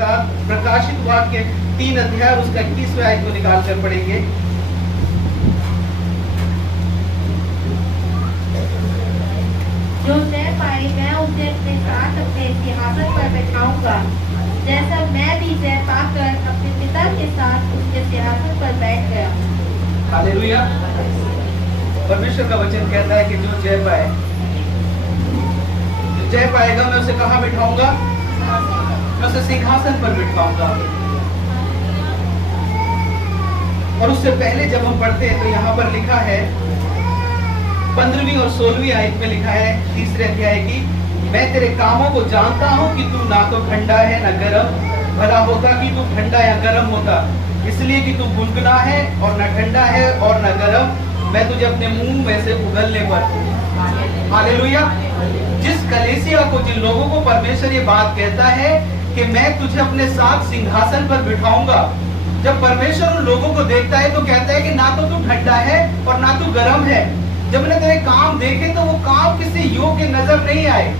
प्रकाशित वाक्य 3 अध्याय और उसका 21वें आयत को निकाल कर पढ़ेंगे। जो जय पाए मैं उसे अपने साथ अपने सिंहासन पर बैठाऊंगा, जैसा मैं भी जय पाकर अपने पिता के साथ उसके सिंहासन पर बैठ गया। हालेलुया। परमेश्वर का वचन कहता है कि जो जय पाए, जो जय पाएगा मैं उसे कहाँ बिठाऊंगा? मैं उसे सिंहासन पर बिठाऊंगा। और उससे पहले जब हम पढ़ते हैं तो यहाँ पर लिखा है 15वीं और 16वीं आयत में लिखा है 3रे अध्याय की, मैं तेरे कामों को जानता हूँ कि तू ना तो ठंडा है ना गर्म। भला होता कि तू ठंडा या गर्म होता, इसलिए कि तू गुनगुना है और ना ठंडा है और ना गर्म, मैं तुझे अपने मुंह में से उगलने पर। हालेलुया। जिस कलीसिया को, जिन लोगों को परमेश्वर ये बात कहता है कि मैं तुझे अपने साथ सिंहासन पर बिठाऊंगा, जब परमेश्वर उन लोगों को देखता है तो कहता है कि ना तो तू ठंडा है और ना तू गर्म है। जब मैंने तेरे काम देखे तो वो काम किसी योग्य नजर नहीं आए।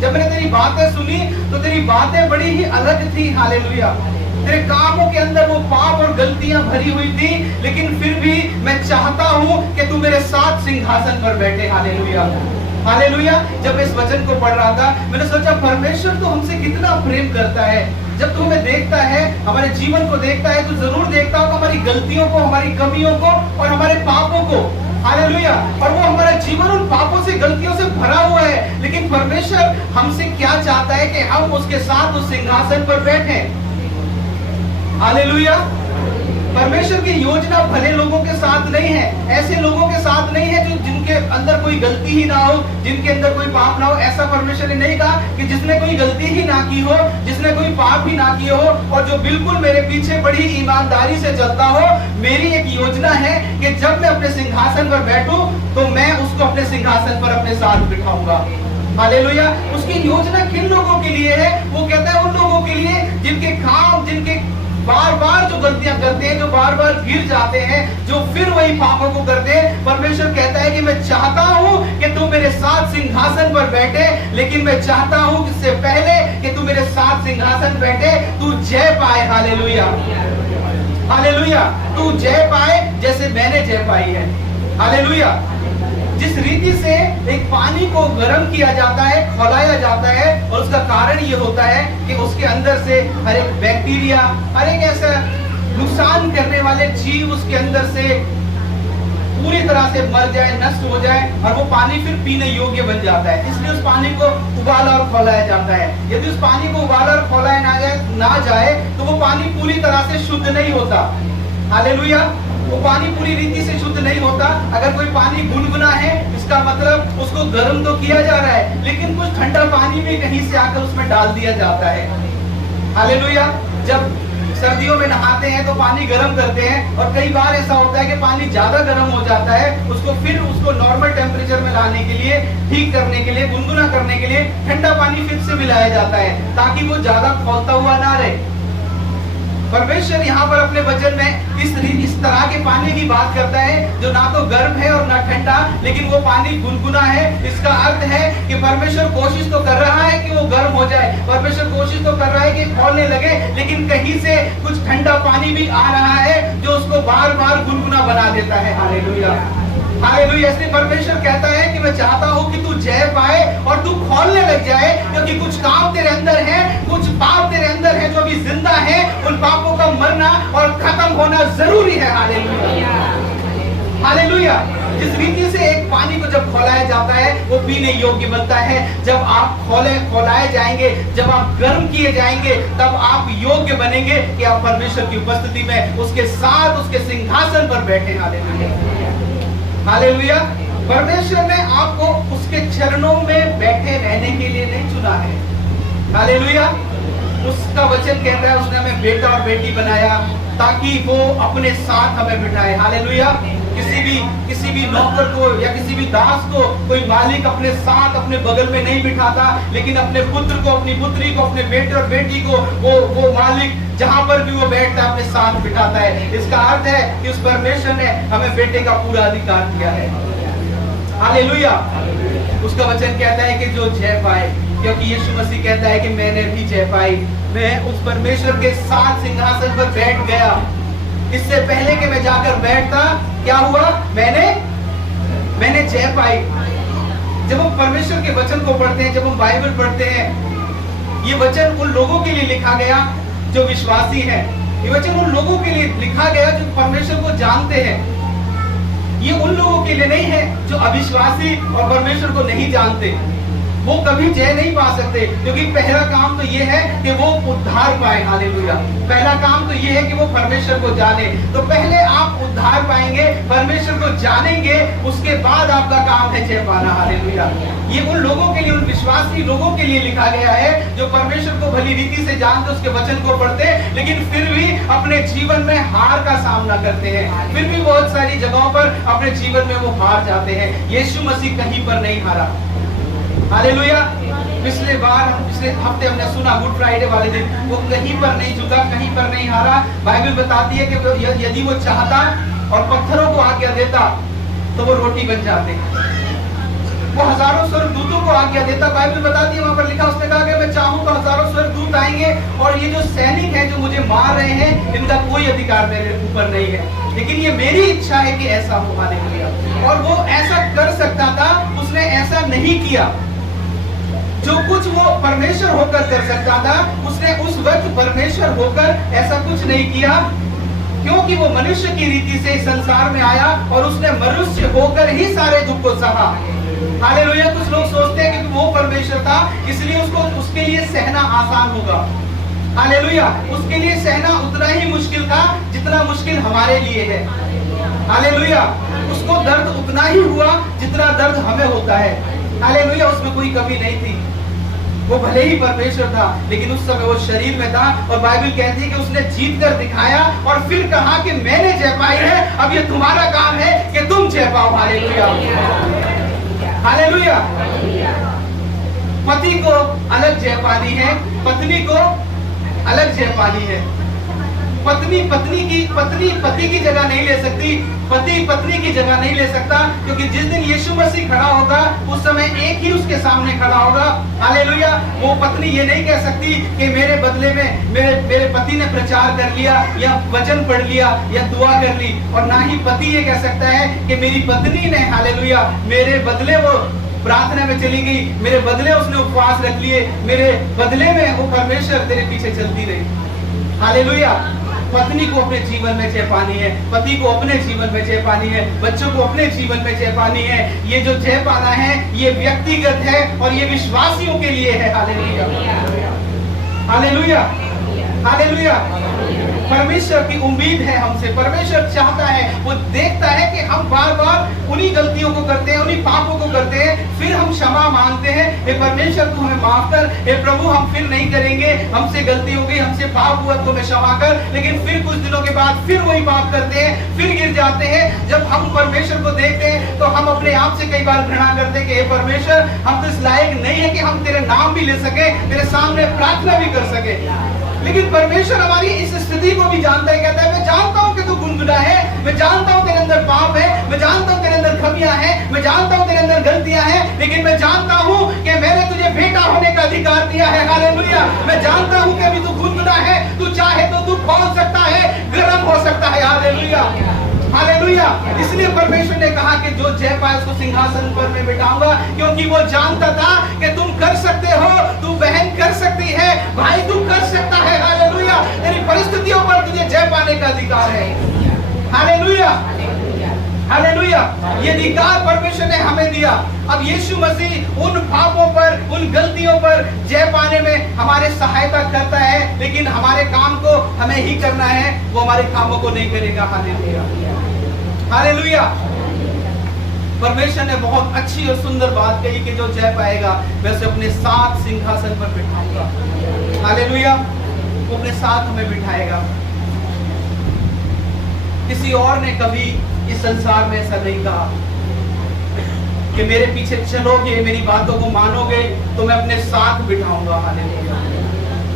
जब मैंने तेरी बातें सुनी तो तेरी बातें बड़ी ही अलग थी। हालेलुया। तेरे कामों के अंदर वो पाप और गलतियां भरी हुई थी, लेकिन फिर भी मैं चाहता हूं कि तू मेरे साथ सिंहासन पर बैठे। हालेलुया। हालेलुया। जब इस वचन को पढ़ रहा था मैंने सोचा परमेश्वर तो हमसे कितना प्रेम करता है। जब तू हमें देखता है, हमारे जीवन को देखता है, तो जरूर देखता होगा हमारी गलतियों को, हमारी कमियों को और हमारे पापों को। हालेलुया। और वो हमारा जीवन उन पापों से, गलतियों से भरा हुआ है, लेकिन परमेश्वर हमसे क्या चाहता है कि हम उसके साथ उस सिंहासन पर बैठें। हालेलुया। परमेश्वर की योजना भले लोगों के साथ नहीं है, ऐसे लोगों के साथ नहीं है जो जिनके अंदर कोई गलती ही ना हो, जिनके अंदर कोई पाप ना हो। ऐसा परमेश्वर ने नहीं कहा कि जिसने कोई गलती ही ना की हो, जिसने कोई पाप ही ना किए हो और जो बिल्कुल मेरे पीछे बड़ी ईमानदारी से चलता हो। मेरी एक योजना है कि जब मैं अपने सिंहासन पर बैठूं तो मैं उसको अपने सिंहासन पर अपने साथ बिठाऊंगा। हालेलुया। उसकी योजना किन लोगों के लिए है? वो कहता है उन लोगों के लिए जिनके काम, जिनके बार बार जो गलतियां करते हैं, जो बार बार गिर जाते हैं, जो फिर वही पापों को करते हैं। परमेश्वर कहता है कि मैं चाहता हूं कि तू मेरे साथ सिंहासन पर बैठे, लेकिन मैं चाहता हूं कि इससे पहले कि तू मेरे साथ सिंहासन बैठे तू जय पाए। हालेलुया। हालेलुया। तू जय पाए जैसे मैंने जय पाई है। हालेलुया। जिस रीति से एक पानी को गर्म किया जाता है, खौलाया जाता है, और उसका कारण ये होता है कि उसके अंदर से हर एक बैक्टीरिया, हर एक ऐसा नुकसान करने वाले जीव उसके अंदर से पूरी तरह से मर जाए, नष्ट हो जाए, और वो पानी फिर पीने योग्य बन जाता है। इसलिए उस पानी को उबाला और खौलाया जाता है। यदि उस पानी को उबाला और खौलाया ना जाए तो वो पानी पूरी तरह से शुद्ध नहीं होता। हालेलुया। वो पानी पूरी रीति से शुद्ध नहीं होता। अगर कोई पानी गुनगुना है, इसका मतलब उसको गर्म तो किया जा रहा है, लेकिन कुछ ठंडा पानी भी कहीं से आकर उसमें डाल दिया जाता है। हालेलुया। जब सर्दियों में नहाते हैं तो पानी गर्म करते हैं, और कई बार ऐसा होता है कि पानी ज्यादा गर्म हो जाता है, उसको नॉर्मल टेम्परेचर में लाने के लिए, ठीक करने के लिए, गुनगुना करने के लिए ठंडा पानी फिर से मिलाया जाता है ताकि वो ज्यादा खौलता हुआ ना रहे। परमेश्वर यहाँ पर अपने वचन में इस तरह के पानी की बात करता है जो ना तो गर्म है और ना ठंडा, लेकिन वो पानी गुनगुना है। इसका अर्थ है कि परमेश्वर कोशिश तो कर रहा है कि वो गर्म हो जाए, परमेश्वर कोशिश तो कर रहा है कि खौलने लगे, लेकिन कहीं से कुछ ठंडा पानी भी आ रहा है जो उसको बार बार गुनगुना बना देता है। हालेलुया। हालेलुया। इसलिए परमेश्वर कहता है कि मैं चाहता हूं कि तू जय पाए और तू खौलने लग जाए, क्योंकि कुछ काम तेरे अंदर है, कुछ पाप तेरे अंदर है जो अभी जिंदा है। उन पापों का मरना और खत्म होना जरूरी है। हालेलुया। हालेलुया। जिस रीति से एक पानी को जब खौलाया जाता है वो पीने योग्य बनता है, जब आप खौलाए जाएंगे, जब आप गर्म किए जाएंगे, तब आप योग्य बनेंगे कि आप परमेश्वर की उपस्थिति में उसके साथ उसके सिंहासन पर बैठे। हालेलुया। हालेलुया। परमेश्वर ने आपको उसके चरणों में बैठे रहने के लिए नहीं चुना है। हालेलुया। उसका वचन कहता है उसने हमें बेटा और बेटी बनाया ताकि वो अपने साथ हमें बिठाए। हालेलुया। किसी भी नौकर को या किसी भी दास को कोई मालिक अपने साथ, अपने बगल में नहीं बिठाता, लेकिन अपने पुत्र को, अपनी पुत्री को, अपने बेटे और बेटी को वो मालिक जहां पर भी वो बैठता है अपने साथ बिठाता है। इसका अर्थ है कि उस परमेश्वर ने हमें बेटे का पूरा अधिकार दिया है। हालेलुया। उसका वचन कहता है कि जो जय पाए, क्योंकि यीशु मसीह कहता है कि मैंने भी जय पाई, मैं उस परमेश्वर के साथ सिंहासन पर बैठ गया। इससे पहले कि मैं जाकर बैठता, क्या हुआ? मैंने जय पाई। जब हम परमेश्वर के वचन को पढ़ते हैं, जब हम बाइबल पढ़ते हैं, ये वचन उन लोगों के लिए लिखा गया जो विश्वासी हैं। ये वचन उन लोगों के लिए लिखा गया जो परमेश्वर को जानते हैं। ये उन लोगों के लिए नहीं है जो अविश्वासी और परमेश्वर को नहीं जानते। वो कभी जय नहीं पा सकते, क्योंकि पहला काम तो ये है कि वो उद्धार पाए। हालेलुया। पहला काम तो ये है कि वो परमेश्वर को जाने। तो पहले आप उद्धार पाएंगे, परमेश्वर को जानेंगे, उसके बाद आपका काम है जय पाना। हालेलुया। ये उन लोगों के लिए, उन विश्वासी लोगों के लिए लिखा गया है जो परमेश्वर को भली रीति से जानते, उसके वचन को पढ़ते, लेकिन फिर भी अपने जीवन में हार का सामना करते हैं। फिर भी बहुत सारी जगहों पर अपने जीवन में वो हार जाते हैं। यीशु मसीह कहीं पर नहीं हारा। हालेलुया। पिछले हफ्ते हमने सुना, गुड फ्राइडे वाले दिन, वो कहीं पर नहीं झुका, कहीं पर नहीं हारा। बाइबल बताती है कि यदि वो चाहता और पत्थरों को आज्ञा देता तो वो रोटी बन जाते। वो हजारों स्वर्गदूतों को आज्ञा देता। बाइबल बताती है, वहां पर लिखा, उसने कहा कि मैं चाहूं तो हजारों स्वर्गदूत आएंगे और ये जो सैनिक हैं जो मुझे मार रहे हैं, इनका कोई अधिकार मेरे ऊपर नहीं है, लेकिन ये मेरी इच्छा है कि ऐसा हो। हालेलुया। और वो ऐसा कर सकता था, उसने ऐसा नहीं किया। जो कुछ वो परमेश्वर होकर कर सकता था, उसने उस वक्त परमेश्वर होकर ऐसा कुछ नहीं किया, क्योंकि वो मनुष्य की रीति से संसार में आया और उसने मनुष्य होकर ही सारे दुख को सहा। हालेलुया। कुछ लोग सोचते हैं कि वो परमेश्वर था इसलिए उसके लिए सहना आसान होगा। हालेलुया। उसके लिए सहना उतना ही मुश्किल था जितना मुश्किल हमारे लिए है। हालेलुया। उसको दर्द उतना ही हुआ जितना दर्द हमें होता है। हालेलुया। उसमें कोई कमी नहीं थी। वो भले ही परमेश्वर था, लेकिन उस समय वो शरीर में था, और बाइबल कहती है कि उसने जीत कर दिखाया और फिर कहा कि मैंने जय पाई है, अब ये तुम्हारा काम है कि तुम जय पाओ। हालेलुया। हालेलुया। पति को अलग जय पानी है, पत्नी को अलग जय पानी है। पत्नी पति की जगह नहीं ले सकती, पति पत्नी की जगह नहीं ले सकता, क्योंकि जिस दिन यीशु मसीह खड़ा होगा उस समय एक ही उसके सामने खड़ा होगा। हालेलुया। वो पत्नी ये नहीं कह सकती कि मेरे बदले में मेरे पति ने प्रचार कर लिया या वचन पढ़ लिया या दुआ कर ली, और ना ही पति ये कह सकता है कि मेरी पत्नी ने, हालेलुया, मेरे बदले वो प्रार्थना में चली गई, मेरे बदले उसने उपवास रख लिए, मेरे बदले में वो परमेश्वर तेरे पीछे चलती रही। हालेलुया। पत्नी को अपने जीवन में जय पानी है, पति को अपने जीवन में जय पानी है, बच्चों को अपने जीवन में जय पानी है। ये जो जय पाना है ये व्यक्तिगत है और ये विश्वासियों के लिए है। हालेलुया। हालेलुया। हालेलुया। परमेश्वर की उम्मीद है हमसे, परमेश्वर चाहता है, वो देखता है कि हम बार बार उन्हीं गलतियों को करते हैं, उन्हीं पापों को करते हैं, फिर हम क्षमा मांगते हैं, हे परमेश्वर तू हमें माफ कर, हे प्रभु हम फिर नहीं करेंगे, हमसे गलती हो गई, हमसे पाप हुआ तो हमें क्षमा कर। लेकिन फिर कुछ दिनों के बाद फिर वही पाप करते हैं, फिर गिर जाते हैं। जब हम परमेश्वर को देखते हैं तो हम अपने आप से कई बार घृणा करते हैं कि हे परमेश्वर हम तो इस लायक नहीं है कि हम तेरे नाम भी ले सके, तेरे सामने प्रार्थना भी कर सके। लेकिन परमेश्वर हमारी इस स्थिति को भी जानता है, कहता है मैं जानता हूं कि तू गुनगुना है, मैं जानता हूं तेरे अंदर पाप है, मैं जानता हूं तेरे अंदर खमियां हैं, मैं जानता हूं तेरे अंदर गलतियां हैं, लेकिन मैं जानता हूं कि मैंने तुझे बेटा होने का अधिकार दिया है। हालेलुया। मैं जानता हूं कि अभी तू गुनगुना है, तू चाहे तो तू खोल सकता है, गर्म हो सकता है। हालेलुया। हालेलुया। इसलिए परमेश्वर ने कहा कि जो जय पाए उसको सिंहासन पर मैं बिठाऊंगा, क्योंकि वो जानता था कि तुम कर सकते हो, तू बहन कर सकती है, भाई तू कर सकता है। हालेलुया। तेरी परिस्थितियों पर तुझे जय पाने का अधिकार है। हालेलुया। हालेलुया। ये अधिकार परमेश्वर ने हमें दिया। अब यीशु मसीह उन पापों पर, उन गलतियों पर जय पाने में हमारे सहायता करता है, लेकिन हमारे काम को हमें ही करना है, वो हमारे कामों को नहीं करेगा। हालेलुया। हालेलुया। परमेश्वर ने बहुत अच्छी और सुंदर बात कही कि जो जय पाएगा मैं उसे अपने साथ सिंहासन पर बिठाऊंगा। हालेलुया। वो अपने साथ हमें बिठाएगा। किसी और ने कभी इस संसार में ऐसा नहीं कहा कि मेरे पीछे चलोगे, मेरी बातों को मानोगे तो मैं अपने साथ बिठाऊंगा। हालेलुया।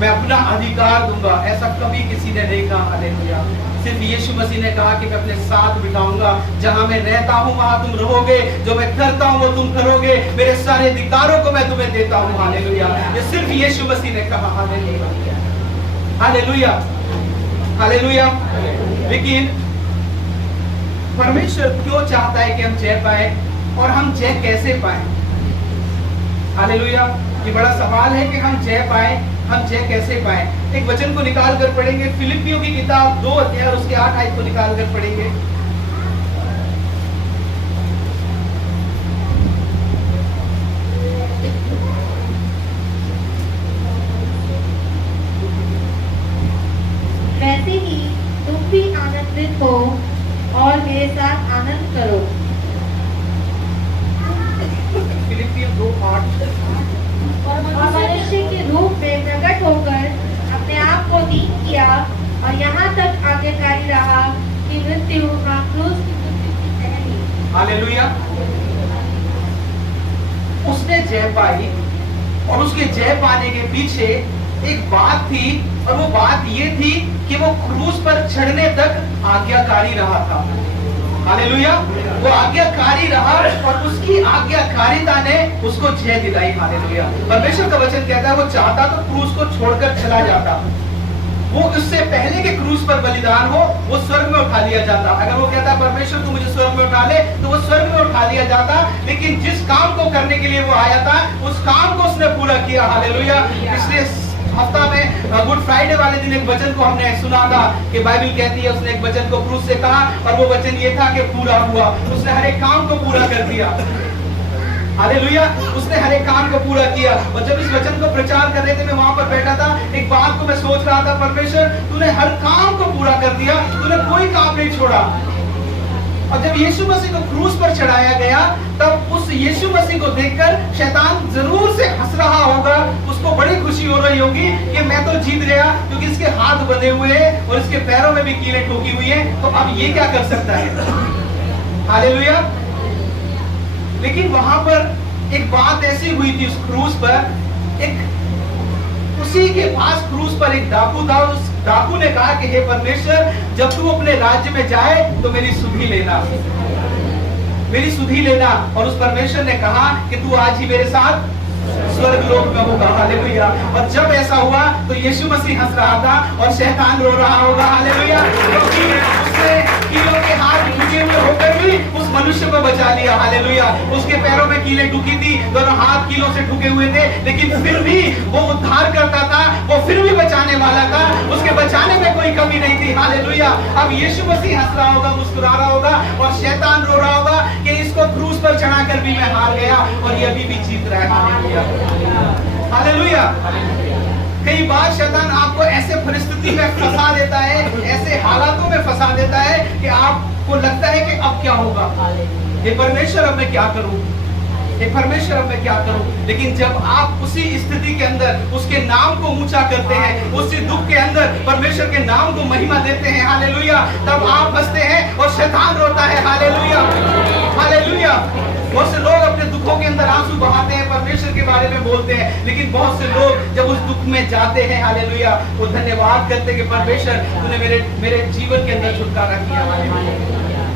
मैं अपना अधिकार दूंगा, ऐसा कभी किसी ने नहीं कहा। हालेलुया। सिर्फ यीशु मसीह ने कहा कि मैं अपने साथ बिठाऊंगा, जहां मैं रहता हूं वहां तुम रहोगे, जो मैं करता हूं वो तुम करोगे, मेरे सारे अधिकारों को मैं तुम्हें देता हूं। हालेलुया, ये सिर्फ यीशु मसीह ने कहा। Hallelujah, hallelujah, hallelujah. लेकिन परमेश्वर क्यों चाहता है कि हम जय पाए, और हम जय कैसे पाए? हालेलुया, ये बड़ा सवाल है कि हम जय पाए, हम जय कैसे पाए। एक वचन को निकाल कर पढ़ेंगे, फिलिपियों की किताब 2 अध्याय और उसके 8 आयत को निकाल कर पढ़ेंगे। वैसे ही तुम भी आनंदित हो और मेरे साथ आनंद करो। फिलिपियों 2:8। और मनुष्य के रूप में प्रकट होकर अपने आप को दीन किया और यहाँ तक आज्ञाकारी रहा कि मृत्यु क्रूस की मृत्यु सह ली। हालेलुया, उसने जय पाई, और उसके जय पाने के पीछे एक बात थी, और वो बात ये थी कि वो क्रूस पर चढ़ने तक आज्ञाकारी रहा था। हालेलुया, वो आज्ञाकारी रहा और उसकी आज्ञाकारिता ने उसको जय दिलाई। हालेलुया, परमेश्वर का वचन कहता है वो चाहता तो क्रूस को छोड़कर चला जाता, वो उससे पहले के क्रूस पर बलिदान हो वो स्वर्ग में उठा लिया जाता। अगर वो कहता परमेश्वर तू मुझे स्वर्ग में उठा ले, तो वो स्वर्ग में उठा लिया जाता। लेकिन जिस काम को करने के लिए वो आया था उस काम को उसने पूरा किया। हालेलुया, इसलिए हफ्ता में गुड फ्राइडे वाले दिन एक वचन को हमने सुना था कि बाइबल कहती है उसने एक वचन को क्रूस से कहा, और वो वचन ये था कि पूरा हुआ। उसने हर एक काम को पूरा कर दिया। हालेलुया, उसने हर एक काम को पूरा किया। और जब इस वचन को प्रचार कर रहे थे, मैं वहां पर बैठा था, एक बात को मैं सोच रहा था, परमेश्वर तूने हर काम को पूरा कर दिया, तूने कोई काम नहीं छोड़ा। और जब यीशु मसीह को क्रूस पर चढ़ाया गया, तब उस यीशु मसीह को देखकर शैतान जरूर से हंस रहा होगा, उसको बड़ी खुशी हो रही होगी कि मैं तो जीत गया, क्योंकि इसके हाथ बंधे हुए हैं और इसके पैरों में भी कीलें ठोकी हुई हैं, तो अब ये क्या कर सकता है। हालेलुया, लेकिन वहां पर एक बात ऐसी हुई थी, उस क्रूस पर एक उसी के पास क्रूस पर एक डाकू था। उस डाकू ने कहा कि हे परमेश्वर, जब तू अपने राज्य में जाए तो मेरी सुधि लेना, मेरी सुधि लेना। और उस परमेश्वर ने कहा कि तू आज ही मेरे साथ स्वर्ग लोक में होगा। हालेलुया, और जब ऐसा हुआ तो यीशु मसीह हंस रहा था और शैतान रो रहा होगा। हालेलुया, क्योंकि उसने कीलों के हाथ ठुके हुए होकर भी उस मनुष्य को बचा लिया। हालेलुया, उसके पैरों में कीलें ठुकी थी, दोनों हाथ कीलों से ठुके हुए थे, लेकिन फिर भी वो उद्धार करता था, वो फिर भी बचाने वाला था, उसके बचाने में कोई कमी नहीं थी। हालेलुया, अब यीशु मसीह हंस रहा होगा, मुस्कुरा रहा होगा, और शैतान रो रहा होगा कि इसको क्रूस पर चढ़ाकर भी मैं हार गया और ये अभी भी जीत रहा है। Hallelujah, hallelujah. कई बार शैतान आपको ऐसे परिस्थिति में फंसा देता है, ऐसे हालातों में फंसा देता है कि आपको लगता है कि अब क्या होगा, ये परमेश्वर अब मैं क्या करूं, ये परमेश्वर अब मैं क्या करूं। लेकिन जब आप उसी स्थिति के अंदर उसके नाम को ऊंचा करते हैं, उसी दुख के अंदर परमेश्वर के नाम को महिमा देते हैं, हालेलुया, तब आप बचते हैं और शैतान रोता है। Hallelujah, hallelujah. बहुत से लोग अपने दुखों के अंदर आंसू बहाते हैं, परमेश्वर के बारे में बोलते हैं, लेकिन बहुत से लोग जब उस दुख में जाते हैं, हालेलुया, वो धन्यवाद करते हैं कि परमेश्वर तूने मेरे जीवन के अंदर छुटकारा किया। हालेलुया।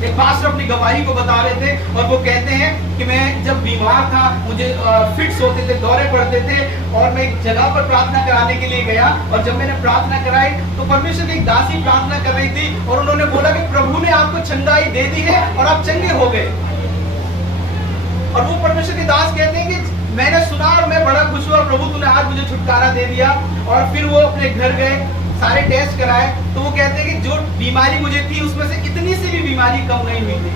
एक पास्टर अपनी गवाही को बता रहे थे और वो कहते हैं कि मैं जब बीमार था, मुझे फिट्स होते थे, दौरे पड़ते थे, और मैं एक जगह पर प्रार्थना कराने के लिए गया, और जब मैंने प्रार्थना कराई तो परमेश्वर की एक दासी प्रार्थना कर रही थी, और उन्होंने बोला कि प्रभु ने आपको चंगाई दे दी है और आप चंगे हो गए। और वो परमेश्वर के दास कहते हैं कि मैंने सुना और मैं बड़ा खुश हुआ, प्रभु तूने आज मुझे छुटकारा दे दिया। और फिर वो अपने घर गए, सारे टेस्ट कराए, तो वो कहते हैं कि जो बीमारी मुझे थी उसमें से इतनी सी भी बीमारी कम नहीं हुई थी,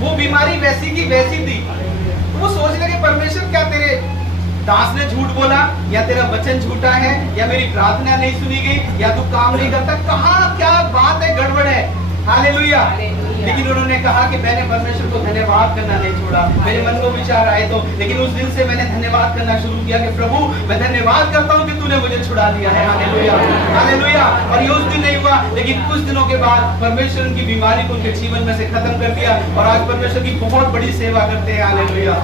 वो बीमारी वैसी की वैसी थी। वो सोच लगे परमेश्वर क्या तेरे दास ने झूठ बोला, या तेरा वचन झूठा है, या मेरी प्रार्थना नहीं सुनी गई, या तू काम नहीं करता, कहाँ क्या बात है, गड़बड़ है। हालेलुया। लेकिन उन्होंने कहा कि मैंने परमेश्वर को धन्यवाद करना नहीं छोड़ा, मेरे मन को विचार आए तो, लेकिन उस दिन से मैंने धन्यवाद करना शुरू किया कि प्रभु मैं धन्यवाद करता हूँ कि तूने मुझे छुड़ा दिया है। Hallelujah, hallelujah. और ये उस दिन नहीं हुआ, लेकिन कुछ दिनों के बाद परमेश्वर उनकी बीमारी को उनके जीवन में से खत्म कर दिया, और आज परमेश्वर की बहुत बड़ी सेवा करते हैं। Hallelujah,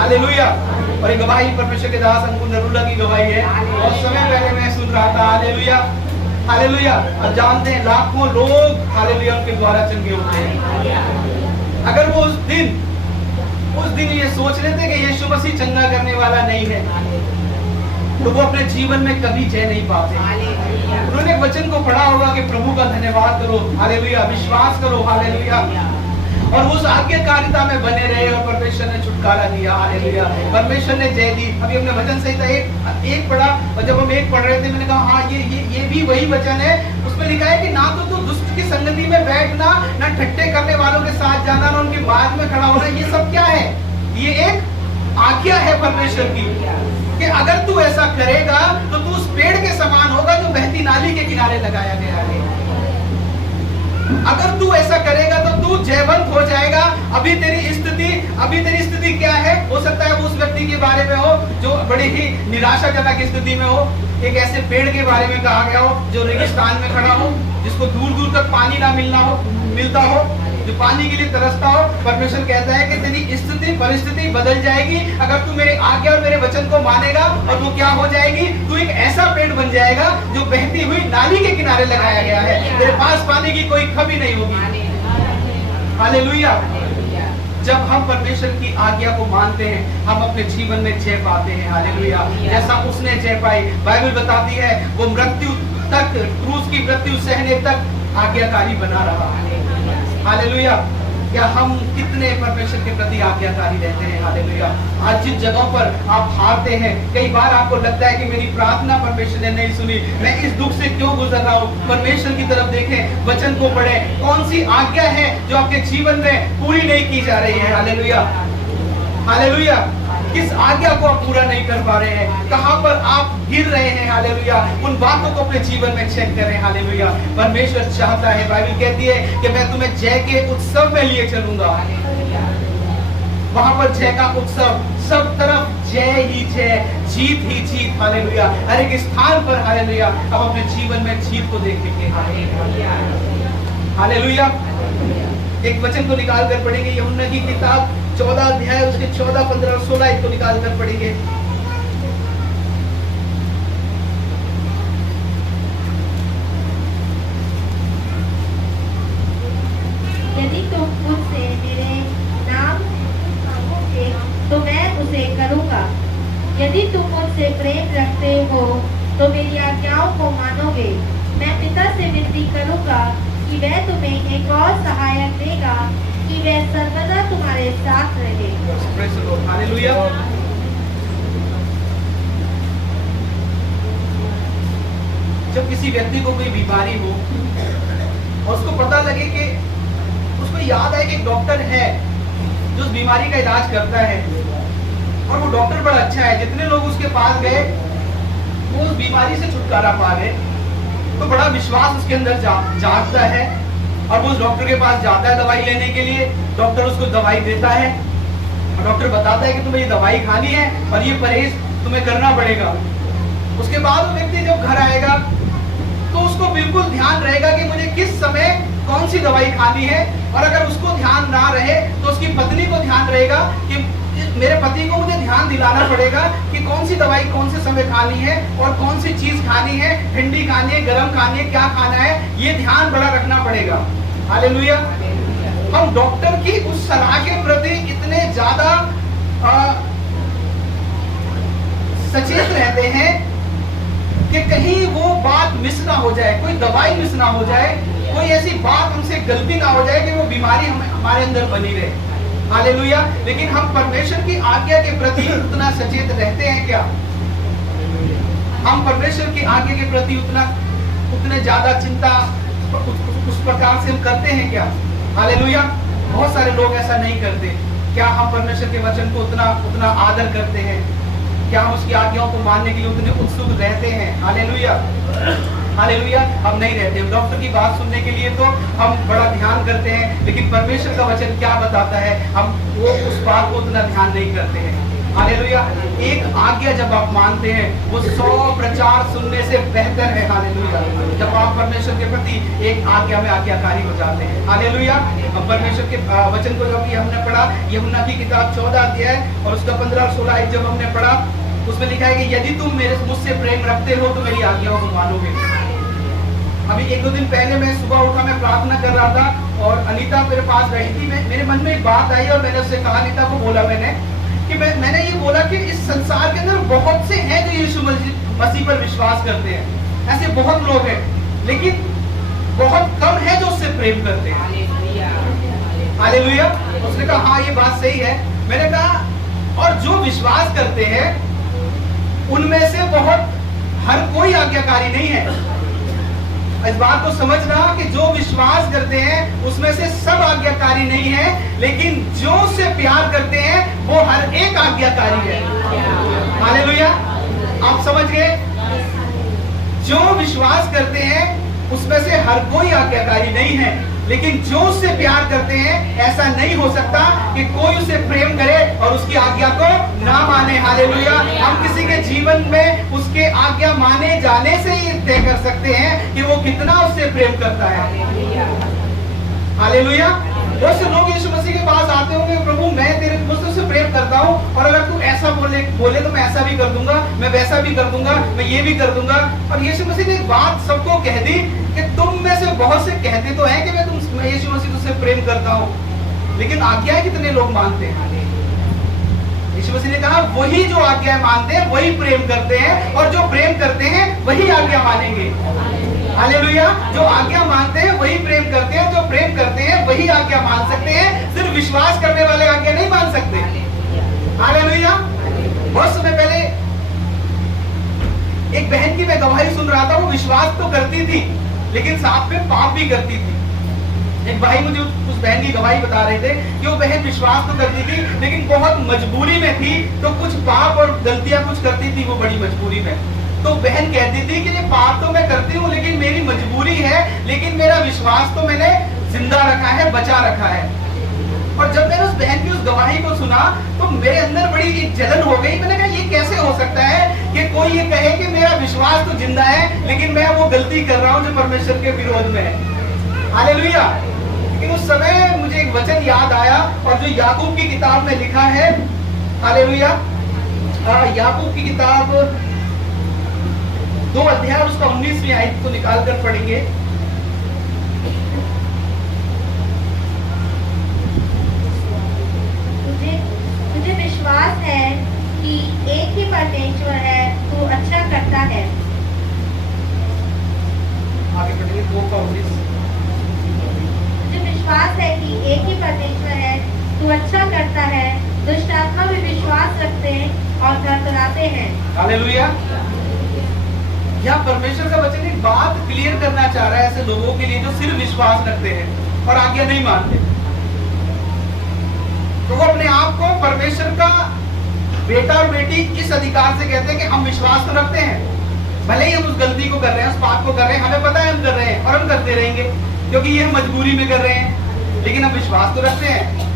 hallelujah. और एक गवाही परमेश्वर के दास अंकुर नरूला की गवाही है, और समय पहले मैं सुन रहा था। हालेलुया। हालेलुया। अब जानते हैं लाखों लोग हालेलुया उनके द्वारा चंगे होते हैं। अगर वो उस दिन ये सोच लेते कि यीशु मसीह चंगा करने वाला नहीं है, तो वो अपने जीवन में कभी जय नहीं पाते। उन्होंने वचन को पढ़ा होगा कि प्रभु का धन्यवाद करो, हालेलुया, विश्वास करो, हालेलुया, और उस आज्ञाकारिता में बने रहे और परमेश्वर ने छुटकारा दिया, हालेलुया, परमेश्वर ने जय दी। अभी हमने वचन संहिता एक पढ़ा, और जब हम एक पढ़ रहे थे मैंने कहा हाँ ये भी वही वचन है। उसमें लिखा है कि ना तो तू दुष्ट की संगति में बैठना, ना ठट्ठे करने वालों के साथ जाना, ना उनके बाद में खड़ा होना। ये सब क्या है? ये एक आज्ञा है परमेश्वर की कि अगर तू ऐसा करेगा तो तू उस पेड़ के समान होगा जो बहती नाली के किनारे लगाया गया है। अगर तू ऐसा करेगा तो तू जयवंत हो जाएगा। अभी तेरी स्थिति क्या है? हो सकता है वो उस व्यक्ति के बारे में हो जो बड़ी ही निराशाजनक स्थिति में हो। एक ऐसे पेड़ के बारे में कहा गया हो जो रेगिस्तान में खड़ा हो, जिसको दूर दूर तक पानी ना मिलता हो, जो पानी के लिए तरसता हो। परमेश्वर कहता है कि तेरी परिस्थिति बदल जाएगी अगर तू मेरे आज्ञा और मेरे वचन को मानेगा, और वो क्या हो जाएगी? तू एक ऐसा पेड़ बन जाएगा जो बहती हुई नाली के किनारे लगाया गया है। तेरे पास पानी की कोई कमी नहीं होगी। हालेलुया। जब हम परमेश्वर की आज्ञा को मानते हैं, हम अपने जीवन में जय पाते हैं। हालेलुया। जैसा उसने जय पाई, बाइबल बताती है वो मृत्यु तक, क्रूस की मृत्यु सहने तक आज्ञाकारी बना रहा। हालेलुया। क्या हम कितने परमेश्वर के प्रति आज्ञाकारी रहते हैं? हालेलुया। आज जिन जगहों पर आप हारते हैं, कई बार आपको लगता है कि मेरी प्रार्थना परमेश्वर ने नहीं सुनी, मैं इस दुख से क्यों गुजर रहा हूँ। परमेश्वर की तरफ देखें, वचन को पढ़ें, कौन सी आज्ञा है जो आपके जीवन में पूरी नहीं की जा रही है। Hallelujah, hallelujah. किस आज्ञा को आप पूरा नहीं कर पा रहे हैं? कहां पर आप गिर रहे हैं? हालेलुया। उन बातों को अपने जीवन में चेक करें। हालेलुया। परमेश्वर चाहता है, बाइबल कहती है कि मैं तुम्हें जय के उत्सव में लिए चलूंगा। वहां पर जय का उत्सव, सब तरफ जय ही जय, जीत ही जीत। हालेलुया। हर एक स्थान पर हालेलुया अब अपने जीवन में जीत को देखेंगे। हालेलुया। एक वचन को निकाल कर पढ़ेंगे, यूहन्ना की किताब 14 अध्याय उसके 14, 15 और 16 को निकाल कर पढ़ेंगे। यदि तुम मुझसे मेरे नाम मांगोगे तो मैं उसे करूंगा। यदि तुम मुझसे प्रेम रखते हो तो मेरी आज्ञाओं को मानोगे। मैं पिता से विनती करूंगा कि वह तुम्हें एक और सहायक देगा कि वह सर्वदा तुम्हारे साथ रहे। हालेलुया। जब किसी व्यक्ति को कोई बीमारी हो और उसको पता लगे कि उसको याद है कि एक डॉक्टर है जो उस बीमारी का इलाज करता है, और वो डॉक्टर बड़ा अच्छा है, जितने लोग उसके पास गए वो उस बीमारी से छुटकारा पा गए, तो बड़ा विश्वास उसके अंदर जागता है और वो उस डॉक्टर के पास जाता है दवाई लेने के लिए। डॉक्टर उसको दवाई देता है और डॉक्टर बताता है कि तुम्हें ये दवाई खानी है और ये परहेज तुम्हें करना पड़ेगा। उसके बाद वो व्यक्ति जब घर आएगा तो उसको बिल्कुल ध्यान रहेगा कि मुझे किस समय कौन सी दवाई खानी है, और अगर उसको ध्यान ना रहे तो उसकी पत्नी को ध्यान रहेगा कि मेरे पति को मुझे ध्यान दिलाना पड़ेगा कि कौन सी दवाई कौन से समय खानी है और कौन सी चीज खानी है, ठंडी खानी है, गर्म खानी है, क्या खाना है, ये ध्यान बड़ा रखना पड़ेगा। हालेलुया। हम डॉक्टर की उस सलाह के प्रति इतने ज्यादा सचेत रहते हैं कि कहीं वो बात मिस ना हो जाए, कोई दवाई मिस ना हो जाए, कोई ऐसी बात हमसे गलती ना हो जाए कि वो बीमारी हमारे अंदर बनी रहे। हालेलुया। लेकिन हम परमेश्वर की आज्ञा के प्रति उतना सचेत रहते हैं क्या? हम परमेश्वर की आज्ञा के प्रति उतने ज्यादा चिंता उस प्रकार से हम करते हैं क्या? हालेलुया। बहुत सारे लोग ऐसा नहीं करते। क्या हम परमेश्वर के वचन को उतना आदर करते हैं? क्या हम उसकी आज्ञाओं को मानने के लिए उतने उत्सुक रहते हैं? Hallelujah, hallelujah. हम नहीं रहते। डॉक्टर की बात सुनने के लिए तो हम बड़ा ध्यान करते हैं, लेकिन परमेश्वर का वचन क्या बताता है हम वो उस बात को उतना ध्यान नहीं करते हैं। हालेलुया। एक आज्ञा जब आप मानते हैं वो 100 प्रचार सुनने से बेहतर है। हालेलुया। जब आप परमेश्वर के प्रति एक आज्ञा में आज्ञाकारी हो जाते हैं। हालेलुया। अब परमेश्वर के वचन को जब हमने पढ़ा, यूहन्ना की किताब 14 अध्याय और उसका 15 और 16 जब हमने पढ़ा, उसमें लिखा है कि यदि तुम मुझसे प्रेम रखते हो तो मेरी आज्ञाओं को मानोगे। अभी 1-2 दिन पहले मैं सुबह उठा, मैं प्रार्थना कर रहा था और अनीता मेरे पास बैठी थी। मेरे मन में एक बात आई और मैंने उससे कहा, अनीता को बोला मैंने कि मैंने ये बोला कि इस संसार के अंदर बहुत से हैं जो यीशु मसीह पर विश्वास करते हैं, ऐसे बहुत लोग हैं, लेकिन बहुत कम है जो उससे प्रेम करते हैं। हालेलुया। उसने कहा हाँ ये बात सही है। मैंने कहा और जो विश्वास करते हैं उनमें से बहुत हर कोई आज्ञाकारी नहीं है। इस बात को समझना कि जो विश्वास करते हैं उसमें से सब आज्ञाकारी नहीं है, लेकिन जो उससे प्यार करते हैं वो हर एक आज्ञाकारी है। हालेलुया। आप समझ गए? जो विश्वास करते हैं उसमें से हर कोई आज्ञाकारी नहीं है, लेकिन जो उससे प्यार करते हैं ऐसा नहीं हो सकता कि कोई उसे प्रेम करे और उसकी आज्ञा को ना माने। हालेलुया। हम किसी के जीवन में उसके आज्ञा माने जाने से ही तय कर सकते हैं कि वो कितना उससे प्रेम करता है। हालेलुया। बहुत से लोग यीशु मसीह के पास आते होंगे, प्रभु मैं तेरे मुझसे प्रेम करता हूँ और अगर तू ऐसा बोले तो मैं ऐसा भी कर दूंगा, मैं वैसा भी कर दूंगा, मैं ये भी कर दूंगा। और यीशु मसीह ने एक बात सबको कह दी कि तुम में से बहुत से कहते तो हैं कि मैं यीशु मसीह तुझसे प्रेम करता हूँ, लेकिन आज्ञाएं कितने लोग मानते हैं? यीशु मसीह ने कहा वही जो आज्ञाएं मानते हैं वही प्रेम करते हैं, और जो प्रेम करते हैं वही आज्ञा मानेंगे। हालेलुया। जो आज्ञा मानते हैं वही प्रेम करते हैं, जो प्रेम करते हैं वही आज्ञा मान सकते हैं। सिर्फ विश्वास करने वाले आज्ञा नहीं मान सकते। हालेलुया। बहुत समय पहले एक बहन की मैं गवाही सुन रहा था, वो विश्वास तो करती थी लेकिन साथ में पाप भी करती थी। एक भाई मुझे उस बहन की गवाही बता रहे थे कि वो बहन विश्वास तो करती थी लेकिन बहुत मजबूरी में थी, तो कुछ पाप और गलतियां कुछ करती थी वो बड़ी मजबूरी में। तो बहन कहती थी कि ये पाप तो मैं करती हूँ लेकिन मेरी मजबूरी है, लेकिन मेरा विश्वास तो मैंने जिंदा रखा है, बचा रखा है। और जब मैंने उस बहन की उस गवाही को सुना तो मेरे अंदर बड़ी एक जलन हो गई। मैंने कहा ये कैसे हो सकता है कि कोई ये कहे कि मेरा विश्वास तो जिंदा है लेकिन मैं वो गलती कर रहा हूँ जो परमेश्वर के विरोध में है। हालेलुया। लेकिन उस समय मुझे एक वचन याद आया और जो याकूब की किताब में लिखा है, हालेलुया, याकूब की किताब 2 अध्याय उसका 19वीं आयत को निकाल कर पढ़ेंगे। मुझे विश्वास है कि एक ही परमेश्वर है, तू अच्छा करता है। आगे पढ़ेंगे 2:19। मुझे विश्वास है कि एक ही परमेश्वर है, तू अच्छा करता है। दुष्ट आत्मा में विश्वास रखते हैं और थरथराते हैं। हालेलुया। यहाँ परमेश्वर का वचन एक बात क्लियर करना चाह रहा है ऐसे लोगों के लिए जो सिर्फ विश्वास रखते हैं और आज्ञा नहीं मानते। तो वो अपने आप को परमेश्वर का बेटा और बेटी इस अधिकार से कहते हैं कि हम विश्वास तो रखते हैं, भले ही हम उस गलती को कर रहे हैं, उस पाप को कर रहे हैं, हमें पता है हम कर रहे हैं और हम करते रहेंगे क्योंकि ये हम मजबूरी में कर रहे हैं, लेकिन हम विश्वास तो रखते हैं।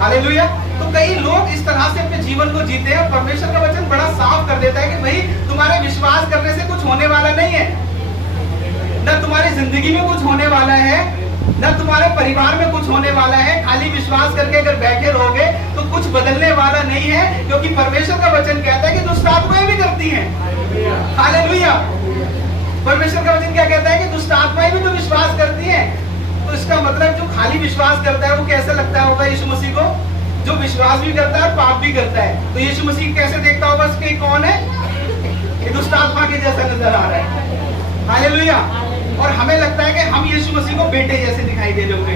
हालेलुया। तो कई लोग इस तरह से अपने जीवन को जीते हैं और परमेश्वर का वचन बड़ा साफ कर देता है कि भाई तुम्हारे विश्वास करने से कुछ होने वाला नहीं है, न तुम्हारी जिंदगी में कुछ होने वाला है, न तुम्हारे परिवार में कुछ होने वाला है। खाली विश्वास करके अगर बैठे रहोगे तो कुछ बदलने वाला नहीं है, क्योंकि परमेश्वर का वचन कहता है कि दुष्ट आत्माएं भी करती हैं। हालेलुया। परमेश्वर का वचन क्या कहता है कि दुष्ट आत्माएं भी तो विश्वास करती हैं। तो इसका मतलब जो खाली विश्वास करता है वो कैसे लगता होगा यीशु मसीह को? जो विश्वास भी करता है और पाप भी करता है। तो यीशु मसीह कैसे देखता होगा इसके कौन है? ये दुष्ट आत्मा के जैसा नजर आ रहा है। हालेलुया। और हमें लगता है कि हम यीशु मसीह को बेटे जैसे दिखाई दे रहे होंगे।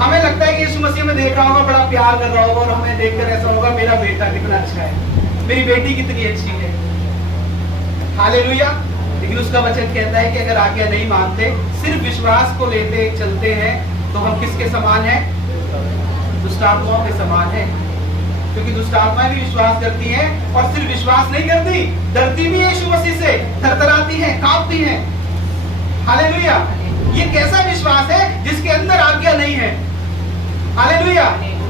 हमें लगता है कि यीशु मसीह में देख रहा होगा, बड़ा प्यार कर रहा होगा और हमें देखकर ऐसा होगा मेरा बेटा कितना अच्छा है, मेरी बेटी कितनी अच्छी है। हालेलुया। लेकिन उसका वचन कहता है कि अगर आज्ञा नहीं मानते, सिर्फ विश्वास को लेते चलते हैं, तो हम किसके समान हैं? दुष्ट आत्माओं के समान है। क्योंकि दुष्ट आत्माएं भी विश्वास करती हैं और सिर्फ विश्वास नहीं करती, डरती भी यीशु मसीह से, थरथराती हैं, कांपती हैं। हालेलुया। ये कैसा विश्वास है जिसके अंदर आज्ञा नहीं है? हालेलुया।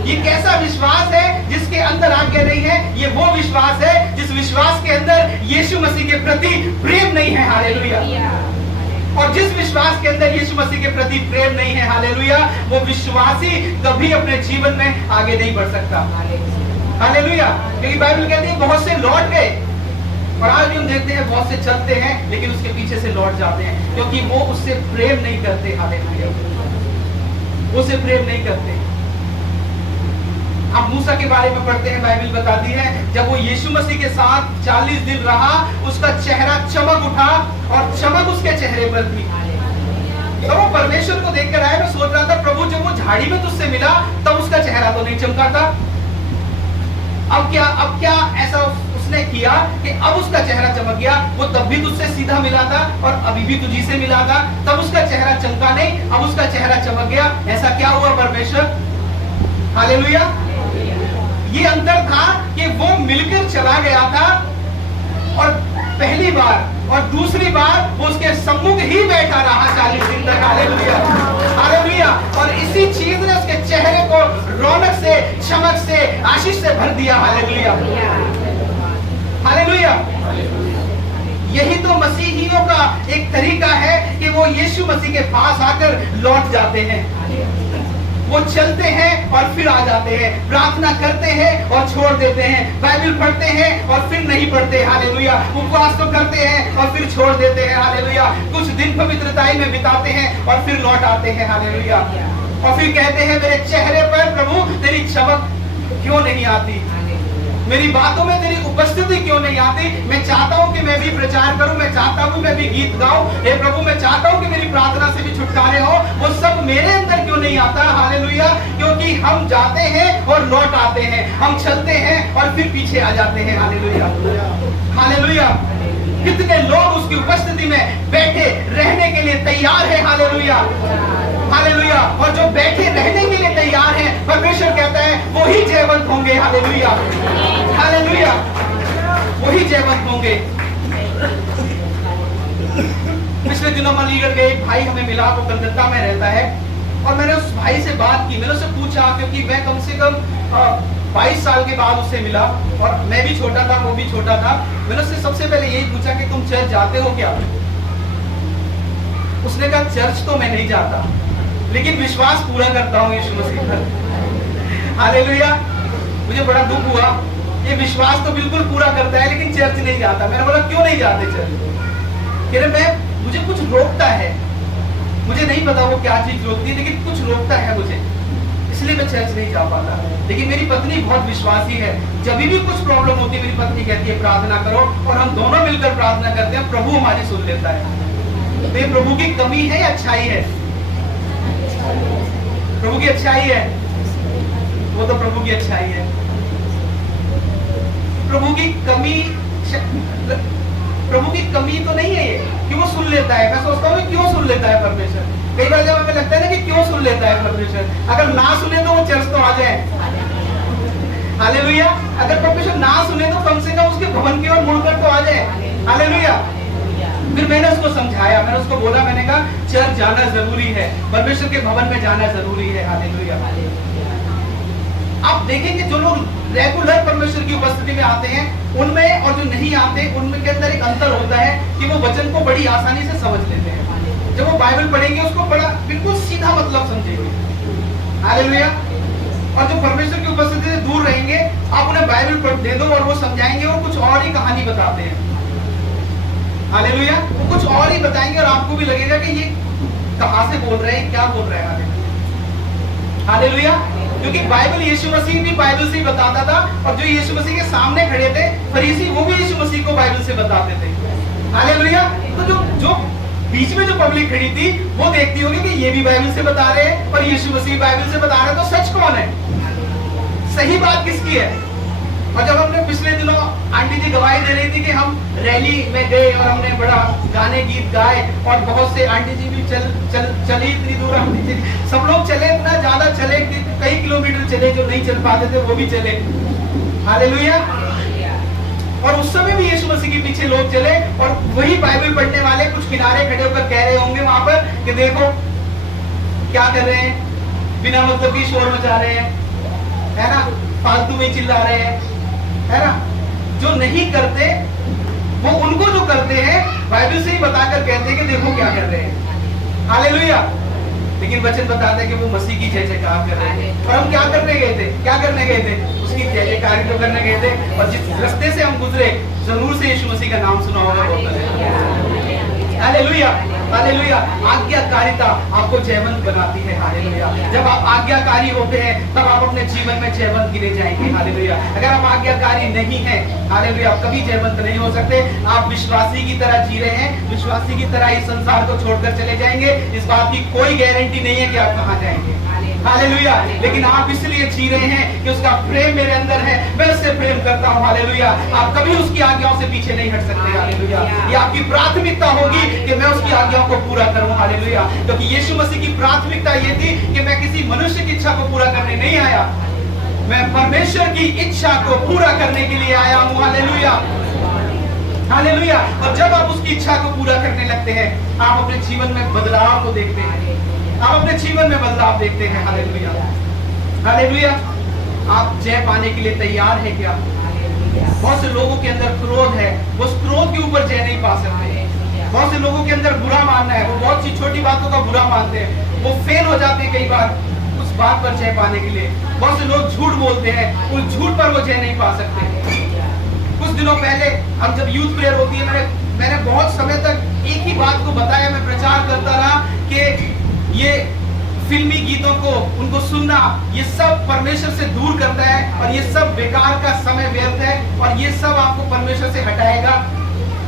ये कैसा विश्वास है जिसके अंदर आज्ञा नहीं है? ये वो विश्वास है जिस विश्वास के अंदर यीशु मसीह के प्रति प्रेम नहीं है। हालेलुया। और जिस विश्वास के अंदर यीशु मसीह के प्रति प्रेम नहीं है, हालेलुया, वो विश्वासी कभी अपने जीवन में आगे नहीं बढ़ सकता। हालेलुया। क्योंकि बाइबल कहती है बहुत से लौट गए, और आज भी हम देखते हैं बहुत से चलते हैं लेकिन उसके पीछे से लौट जाते हैं, क्योंकि वो उससे प्रेम नहीं करते। हालेलुया, उससे प्रेम नहीं करते। आप मूसा के बारे में पढ़ते हैं, बाइबल बताती है जब वो यीशु मसीह के साथ 40 दिन रहा, उसका चेहरा चमक उठा और चमक उसके चेहरे पर थी। तो वो परमेश्वर को देखकर आया। मैं सोच रहा था प्रभु जब वो झाड़ी में तुझसे मिला तब उसका चेहरा तो नहीं चमका था, अब क्या ऐसा उसने किया कि अब उसका चेहरा चमक गया। वो तब भी तुझसे सीधा मिला था और अभी भी तुझी से मिला था, तब उसका चेहरा चमका नहीं, अब उसका चेहरा चमक गया। ऐसा क्या हुआ परमेश्वर? हालेलुया। ये अंतर था कि वो मिलकर चला गया था और पहली बार और दूसरी बार वो उसके सम्मुख ही बैठा रहा 40 दिन तक। Hallelujah, hallelujah. और इसी चीज ने उसके चेहरे को रौनक से, चमक से, आशीष से भर दिया। Hallelujah, hallelujah. यही तो मसीहियों का एक तरीका है कि वो यीशु मसीह के पास आकर लौट जाते हैं। वो चलते हैं और फिर आ जाते हैं, प्रार्थना करते हैं और छोड़ देते हैं, बाइबल पढ़ते हैं और फिर नहीं पढ़ते। हालेलुया। उपवास तो करते हैं और फिर छोड़ देते हैं। हालेलुया। कुछ दिन पवित्रताई में बिताते हैं और फिर लौट आते हैं। हालेलुया। और फिर कहते हैं मेरे चेहरे पर प्रभु तेरी चमक क्यों नहीं आती, मेरी बातों में तेरी उपस्थिति क्यों नहीं आती। मैं चाहता हूं कि मैं भी प्रचार करूं, मैं चाहता हूं मैं भी गीत गाऊं, हे प्रभु मैं चाहता हूं कि मेरी प्रार्थना से भी छुटकारे हो, वो सब मेरे अंदर क्यों नहीं आता। हालेलुया। क्योंकि हम जाते हैं और लौट आते हैं, हम चलते हैं और फिर पीछे आ जाते हैं। Hallelujah, hallelujah. कितने लोग उसकी उपस्थिति में बैठे रहने के लिए तैयार है। Hallelujah, hallelujah. और जो बैठे रहने के लिए तैयार है, परमेश्वर कहता है वही जयवंत होंगे। Hallelujah, hallelujah. वही जयवंत होंगे। पिछले दिनों मलीगढ़ गए, एक भाई हमें मिला, वो कलकत्ता में रहता है और मैंने उस भाई से बात की। मैंने उससे पूछा, क्योंकि मैं कम से कम 22 साल के बाद उससे मिला और मैं भी छोटा था, वो भी छोटा था। मैंने उससे सबसे पहले यही पूछा कि तुम चर्च जाते हो क्या? उसने कहा चर्च तो मैं नहीं जाता लेकिन विश्वास पूरा करता हूँ यीशु मसीह पर। हालेलुया। मुझे बड़ा दुख हुआ, ये विश्वास तो बिल्कुल पूरा करता है लेकिन चर्च नहीं जाता। मैंने बोला क्यों नहीं जाते चर्च? कह रहे मुझे कुछ रोकता है, मुझे नहीं पता वो क्या चीज रोकती है लेकिन कुछ रोकता है मुझे, इसलिए मैं चर्च नहीं जा पाता। लेकिन मेरी पत्नी बहुत विश्वासी है, जब भी कुछ प्रॉब्लम होती है मेरी पत्नी कहती है प्रार्थना करो और हम दोनों मिलकर प्रार्थना करते हैं, प्रभु हमारी सुन लेता है। तो ये प्रभु की कमी है या अच्छाई है? प्रभु की अच्छाई है, वो तो प्रभु की अच्छाई है। प्रभु की कमी तो नहीं है ये कि वो सुन लेता है। मैं सोचता हूँ क्यों सुन लेता है परमेश्वर। कई बार जब हमें लगता है ना कि क्यों सुन लेता है परमेश्वर, अगर ना सुने तो वो चर्च तो आ जाए। हालेलुया। अगर परमेश्वर ना सुने तो कम से कम उसके भवन की ओर मुड़कर तो आ जाए। हालेलुया। फिर मैंने उसको समझाया, मैंने उसको बोला, मैंने कहा चर्च जाना जरूरी है, परमेश्वर के भवन में जाना जरूरी है। हालेलुया। आप देखेंगे जो लोग रेगुलर परमेश्वर की उपस्थिति में आते हैं उनमें और जो नहीं आते उनमें के अंदर एक अंतर होता है कि वो वचन को बड़ी आसानी से समझ लेते हैं। जब वो बाइबल पढ़ेंगे उसको बड़ा बिल्कुल सीधा मतलब समझेंगे। हालेलुया। और जो परमेश्वर की उपस्थिति से दूर रहेंगे, आप उन्हें बाइबल पढ़ दे दो और वो समझाएंगे, वो कुछ और ही कहानी बताते हैं। हालेलुया। वो कुछ और ही बताएंगे और आपको भी लगेगा कि ये कहां से बोल रहे हैं, क्या बोल रहे हैं। हालेलुया। क्योंकि बाइबल यीशु मसीह भी बाइबल से ही बताता था और जो यीशु मसीह के सामने खड़े थे फरीसी, वो भी यीशु मसीह को बाइबल से बताते थे। हालेलुया। तो जो बीच में जो पब्लिक खड़ी थी वो देखती होगी कि ये भी बाइबल से बता रहे हैं और यीशु मसीह बाइबल से बता रहे हैं, तो सच कौन है, सही बात किसकी है। और जब हमने पिछले दिनों आंटी जी गवाही दे रही थी कि हम रैली में गए और हमने बड़ा गाने गीत गाए और बहुत से आंटी जी भी चली इतनी दूर, आंटी जी सब लोग चले, इतना ज्यादा चले, कई किलोमीटर चले, जो नहीं चल पाते थे वो भी चले। हालेलुया। और उस समय भी यीशु मसीह के पीछे लोग चले और वही बाइबल पढ़ने वाले कुछ किनारे खड़े होकर कह रहे होंगे वहां पर कि देखो क्या कर रहे हैं, बिना मतलब की शोर मचा रहे हैं, है ना, फालतू में चिल्ला रहे हैं, है ना। जो नहीं करते वो उनको जो करते हैं बाइबल से ही बताकर कहते हैं कि देखो क्या कर रहे हैं। हालेलुया। लेकिन वचन बताता है कि वो मसीह की जय जयकार कर रहे थे। और हम क्या करने गए थे? क्या करने गए थे? उसकी जय जयकार तो करने गए थे। और जिस रास्ते से हम गुजरे जरूर से यीशु मसीह का नाम सुना होगा। Hallelujah, hallelujah. आज्ञाकारिता आपको जयवंत बनाती है। हालेलुया। जब आप आज्ञाकारी होते हैं तब आप अपने जीवन में जयवंत गिने जाएंगे। हालेलुया। अगर आप आज्ञाकारी नहीं हैं, हालेलुया, आप कभी जयवंत नहीं हो सकते। आप विश्वासी की तरह जी रहे हैं, विश्वासी की तरह इस संसार को छोड़कर चले जाएंगे। इस बात की कोई गारंटी नहीं है कि आप कहां जाएंगे। हालेलुया। लेकिन आप इसलिए जी रहे हैं कि उसका प्रेम मेरे अंदर है, मैं उससे प्रेम करता हूं। हालेलुया। आप कभी उसकी आज्ञाओं से पीछे नहीं हट सकते। हालेलुया। ये आपकी प्राथमिकता होगी कि मैं उसकी आज्ञाओं को पूरा करूं। हालेलुया। क्योंकि यीशु मसीह की प्राथमिकता ये थी कि मैं किसी मनुष्य की इच्छा को पूरा करने नहीं आया, मैं परमेश्वर की इच्छा को पूरा करने के लिए आया हूं। Hallelujah, hallelujah. और जब आप उसकी इच्छा को पूरा करने लगते हैं, आप अपने जीवन में बदलाव को देखते हैं। आप अपने जीवन में बदलाव देखते हैं। Hallelujah, hallelujah. आप जय पाने के लिए तैयार हैं क्या? बहुत से लोगों के अंदर क्रोध है, वो उस क्रोध के ऊपर जय नहीं पा सकते। बहुत से लोगों के अंदर बुरा मानना है, वो बहुत सी छोटी बातों का बुरा मानते हैं, वो फेल हो जाते हैं कई बार उस बात पर जय पाने के लिए। बहुत से लोग झूठ बोलते हैं, उस झूठ पर वो जय नहीं पा सकते। कुछ दिनों पहले हम जब यूथ प्रेयर होती है, मैंने बहुत समय तक एक ही बात को बताया, मैं प्रचार करता रहा कि ये फिल्मी गीतों को उनको सुनना, ये सब परमेश्वर से दूर करता है और ये सब बेकार का समय व्यर्थ है और ये सब आपको परमेश्वर से हटाएगा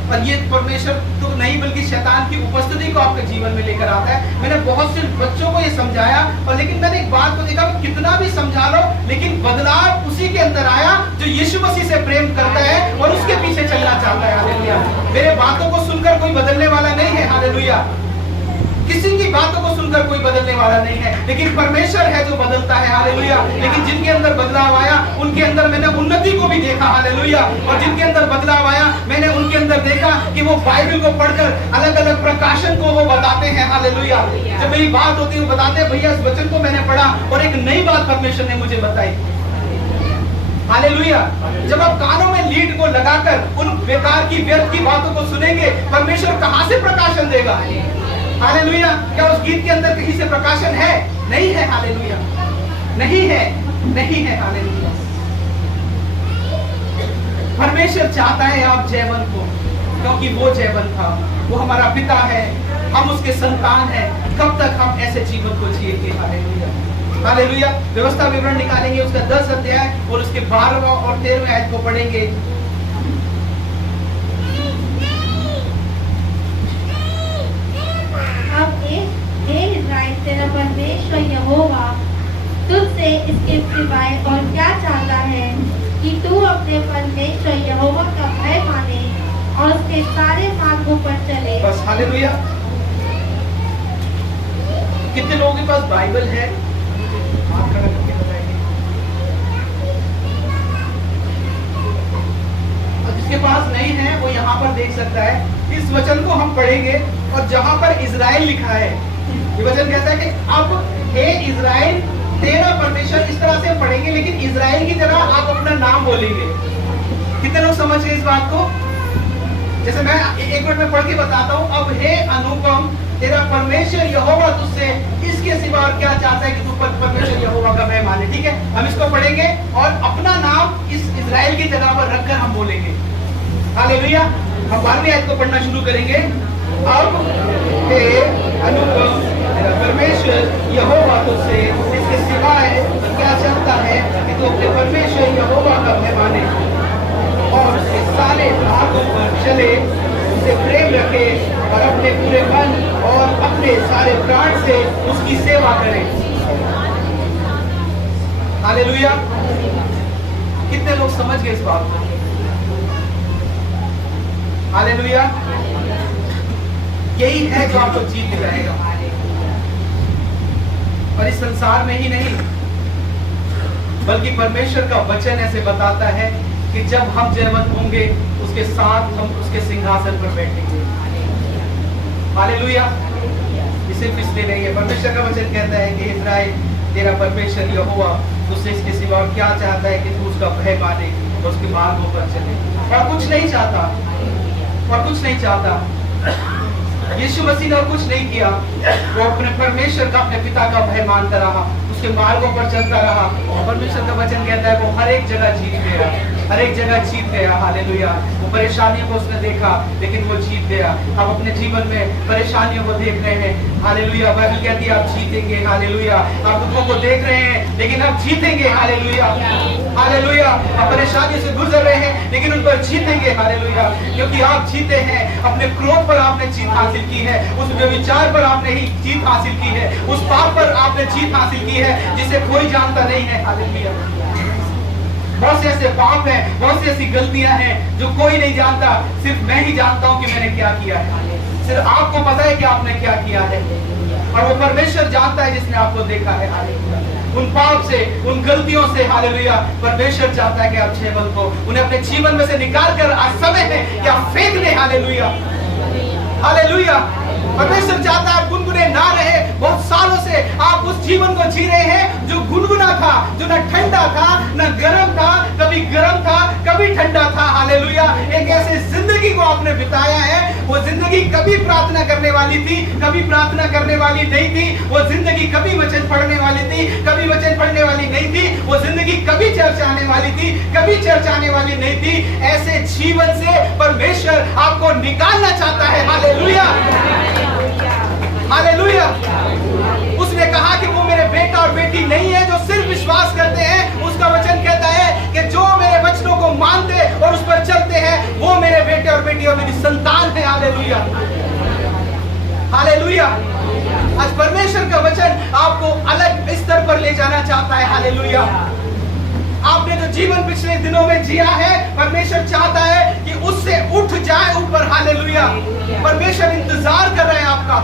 और ये परमेश्वर तो नहीं बल्कि शैतान की उपस्थिति को आपके जीवन में लेकर आता है। मैंने बहुत से बच्चों को ये समझाया और लेकिन मैंने एक बात को देखा, कितना भी समझा लो लेकिन बदलाव उसी के अंदर आया जो यीशु मसीह से प्रेम करता है और उसके पीछे चलना चाहता है। हालेलुया। मेरे बातों को सुनकर कोई बदलने वाला नहीं है। हालेलुया। किसी की बातों को सुनकर कोई बदलने वाला नहीं है, लेकिन परमेश्वर है जो बदलता है। हालेलुया। लेकिन जिनके अंदर बदलाव आया उनके अंदर मैंने उन्नति को भी देखा। हालेलुया। और जिनके अंदर बदलाव आया मैंने उनके अंदर देखा कि वो बाइबल को पढ़कर अलग अलग प्रकाशन को वो बताते हैं। हालेलुया। जब मेरी बात होती है वो बताते हैं भैया इस वचन को मैंने पढ़ा और एक नई बात परमेश्वर ने मुझे बताई। हालेलुया। जब आप कानों में लीड को लगाकर उन बेकार की व्यर्थ की बातों को सुनेंगे, परमेश्वर कहां से प्रकाशन देगा? हालेलुया। क्या उस गीत के अंदर कहीं से प्रकाशन है? नहीं है। हालेलुया। नहीं है, नहीं है। हालेलुया। परमेश्वर चाहता है आप जयवंत हो, क्योंकि वो जयवंत था, वो हमारा पिता है, हम उसके संतान हैं। कब तक हम ऐसे जीवन को जिएंगे? Hallelujah, hallelujah. व्यवस्था विवरण निकालेंगे, उसका 10 अध्याय और उसके 12वां और 13वें आयत को पढ़ेंगे। हे इस्राएल, तेरा परमेश्वर यहोवा तुझसे इसके सिवाय और क्या चाहता है कि तू अपने परमेश्वर यहोवा का भय माने और उसके सारे मार्गों पर चले। बस। हालेलुया। कितने लोगों के पास बाइबल है? जिसके पास नहीं है वो यहाँ पर देख सकता है। इस वचन को हम पढ़ेंगे और जहां पर इजराइल लिखा है, ये वचन कहता है कि अब हे इजराइल तेरा परमेश्वर, इस तरह से हम पढ़ेंगे लेकिन इजराइल की तरह आप अपना नाम बोलेंगे। कितने लोग समझ गए इस बात को? जैसे मैं एक मिनट में पढ़ के बताता हूँ। अब हे अनुपम, तेरा परमेश्वर यहोवा तुझसे इसके सिवा और क्या चाहता है कि तू परमेश्वर यहोवा का भय माने। ठीक है, हम इसको पढ़ेंगे और अपना नाम इस इजराइल की जगह पर रखकर हम बोलेंगे। हालेलुया। हम 12वीं आयत को पढ़ना शुरू करेंगे। अब हे अनुपम, तेरा परमेश्वर यहोवा तुझसे इसके सिवाय क्या चाहता है कि तू अपने परमेश्वर यहोवा का भय माने और उसके सारे मार्गों पर चले, उससे प्रेम रखे और अपने पूरे मन और अपने सारे प्राण से उसकी सेवा करे। हालेलुया। कितने लोग समझ गए इस बात को? हालेलुया। यही है जो आपको जीत दिलाएगा और इस संसार में ही नहीं बल्कि परमेश्वर का वचन ऐसे बताता है कि जब हम जयवंत होंगे उसके साथ हम उसके सिंहासन पर बैठेंगे। हालेलुया। ये सिर्फ इसलिए नहीं है, परमेश्वर का वचन कहता है कि इस्राएल तेरा परमेश्वर यहोवा तुझसे इसके सिवा क्या चाहता है कि तू उसका भय माने और उसके मार्गों पर चले। और कुछ नहीं चाहता, और कुछ नहीं चाहता। यीशु मसीह ने और कुछ नहीं किया, वो अपने परमेश्वर का, अपने पिता का भय मानता रहा, उसके मार्गों पर चलता रहा। परमेश्वर का वचन कहता है वो हर एक जगह जीत गया, हर एक जगह जीत गया। हालेलुया। वो परेशानियों को उसने देखा लेकिन वो जीत गया। अब अपने जीवन में परेशानियों को देख रहे हैं, हालेलुया। बाइबल कहती है आप जीतेंगे, हालेलुया। आप दुखों को देख रहे हैं लेकिन आप जीतेंगे, हालेलुया, हालेलुया। आप परेशानियों से गुजर रहे हैं लेकिन उन पर जीतेंगे, हालेलुया, क्योंकि आप जीते हैं। अपने क्रोध पर आपने जीत हासिल की है, उस व्यभिचार पर आपने ही जीत हासिल की है, उस पाप पर आपने जीत हासिल की है जिसे कोई जानता नहीं है, हालेलुया। बहुत से ऐसे पाप हैं, बहुत सी ऐसी गलतियां हैं जो कोई नहीं जानता, सिर्फ मैं ही जानता हूं कि मैंने क्या किया है। सिर्फ आपको पता है कि आपने क्या किया है, और वो परमेश्वर जानता है जिसने आपको देखा है, हालेलुया। उन पाप से, उन गलतियों से, हालेलुया, परमेश्वर चाहता है कि आप जीवन को, उन्हें अपने जीवन में से निकाल कर आज समय है कि आप फेंक दें, हालेलुया, हालेलुया। परमेश्वर चाहता है आप गुनगुने ना रहे। बहुत सालों से आप उस जीवन को जी रहे हैं जो गुनगुना था, जो न ठंडा था न गर्म था, कभी गर्म था कभी ठंडा था, हालेलुया। एक ऐसे जिंदगी को आपने बिताया है, वो जिंदगी कभी प्रार्थना करने वाली थी, कभी प्रार्थना करने वाली नहीं थी। वो जिंदगी कभी वचन पढ़ने वाली थी, कभी वचन पढ़ने वाली नहीं थी। वो जिंदगी कभी चर्च आने वाली थी, कभी चर्च आने वाली नहीं थी। ऐसे जीवन से परमेश्वर आपको निकालना चाहता है, हालेलुया, हालेलुया। उसने कहा कि वो मेरे बेटा और बेटी नहीं है जो सिर्फ विश्वास करते हैं। उसका वचन कहता है कि जो मेरे वचनों को मानते और उस पर चलते हैं वो मेरे बेटे और बेटी और मेरी संतान है, हालेलुया, हालेलुया। आज परमेश्वर का वचन आपको अलग स्तर पर ले जाना चाहता है, हालेलुया। आपने जो जीवन पिछले दिनों में जिया है, परमेश्वर चाहता है कि उससे उठ जाए ऊपर, हालेलुया। परमेश्वर इंतजार कर रहे हैं आपका,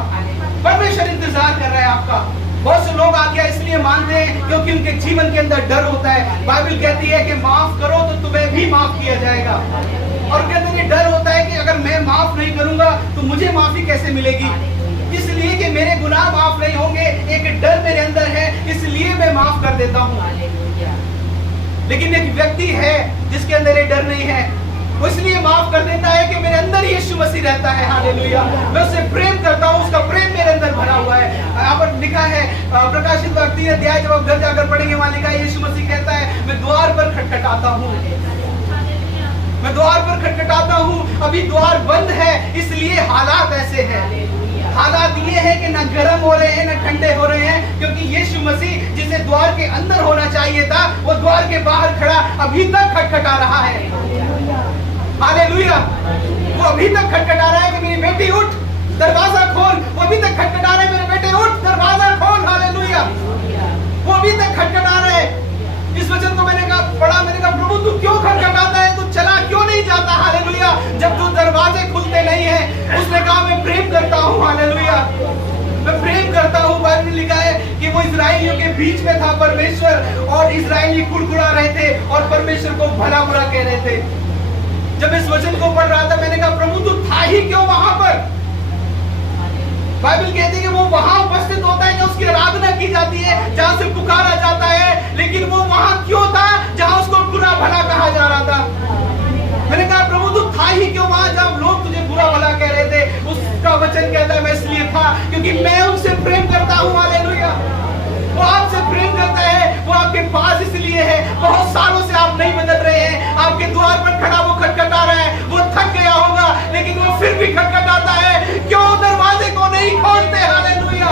परमेश्वर इंतजार कर रहा है आपका। बहुत से लोग आज्ञा इसलिए मानते हैं क्योंकि उनके जीवन के अंदर डर होता है। बाइबल कहती है कि माफ करो तो तुम्हें भी माफ किया जाएगा, और कहते हैं डर होता है कि अगर मैं माफ नहीं करूंगा तो मुझे माफी कैसे मिलेगी, इसलिए कि मेरे गुनाह माफ नहीं होंगे। एक डर मेरे अंदर है, इसलिए मैं माफ कर देता हूँ। लेकिन एक व्यक्ति है जिसके अंदर ये डर नहीं है, वो इसलिए माफ कर देता है कि मेरे अंदर यीशु मसीह रहता है, हालेलुया। मैं उससे प्रेम करता हूँ, उसका प्रेम मेरे अंदर भरा हुआ है। यहाँ पर लिखा है प्रकाशित वाक्य 3 अध्याय, जब आप घर जाकर पढ़ेंगे, वहां लिखा है यीशु मसीह कहता है मैं द्वार पर खटखटाता हूँ, मैं द्वार पर खटखटाता हूँ। अभी द्वार बंद है इसलिए हालात ऐसे हैं। हालात ये है कि न गर्म हो रहे हैं न ठंडे हो रहे हैं, क्योंकि यीशु मसीह जिसे द्वार के अंदर होना चाहिए था वो द्वार के बाहर खड़ा अभी तक खटखटा रहा है, हालेलुया। वो अभी तक खटखटा रहा है कि मेरी बेटी उठ, दरवाजा खोल। वो अभी तक खटखटा रहे मेरे बेटे उठ, दरवाजा खोल, हालेलुया। वो अभी तक खटखटा रहे। इस वचन को मैंने कहा पढ़ा, मैंने कहा प्रभु तू क्यों खटखटाता है, तू चला क्यों नहीं जाता, हालेलुया, जब तू दरवाजे खुलते नहीं है। उसने कहा मैं प्रेम करता हूँ, हालेलुया, मैं प्रेम करता हूँ। बाइबल में लिखा है कि वो इजराइलियों के बीच में था परमेश्वर, और इजराइली कुड़कुड़ा रहे थे और परमेश्वर को भला बुरा कह रहे थे। जब इस वचन को पढ़ रहा था मैंने कहा प्रभु तू था ही क्यों वहां पर। बाइबल कहती है कि वो वहां उपस्थित होता है जहाँ उसकी आराधना की जाती है, जहाँ से पुकारा जाता है, लेकिन वो वहां क्यों था जहाँ उसको बुरा भला कहा जा रहा था। मैंने कहा प्रभु तू था ही क्यों वहां जहाँ लोग तुझे बुरा भला कह रहे थे। उसका वचन कहता है मैं इसलिए था क्योंकि मैं उनसे प्रेम करता हूँ, हालेलुया। वो आपसे प्रेम करता है, वो आपके पास इसलिए है। बहुत सालों से आप नहीं बदल रहे हैं, आपके द्वार पर खड़ा वो खटखटा रहा है। वो थक गया होगा लेकिन वो फिर भी खटखटाता है। क्यों दरवाजे को नहीं खोलते, हालेलुया।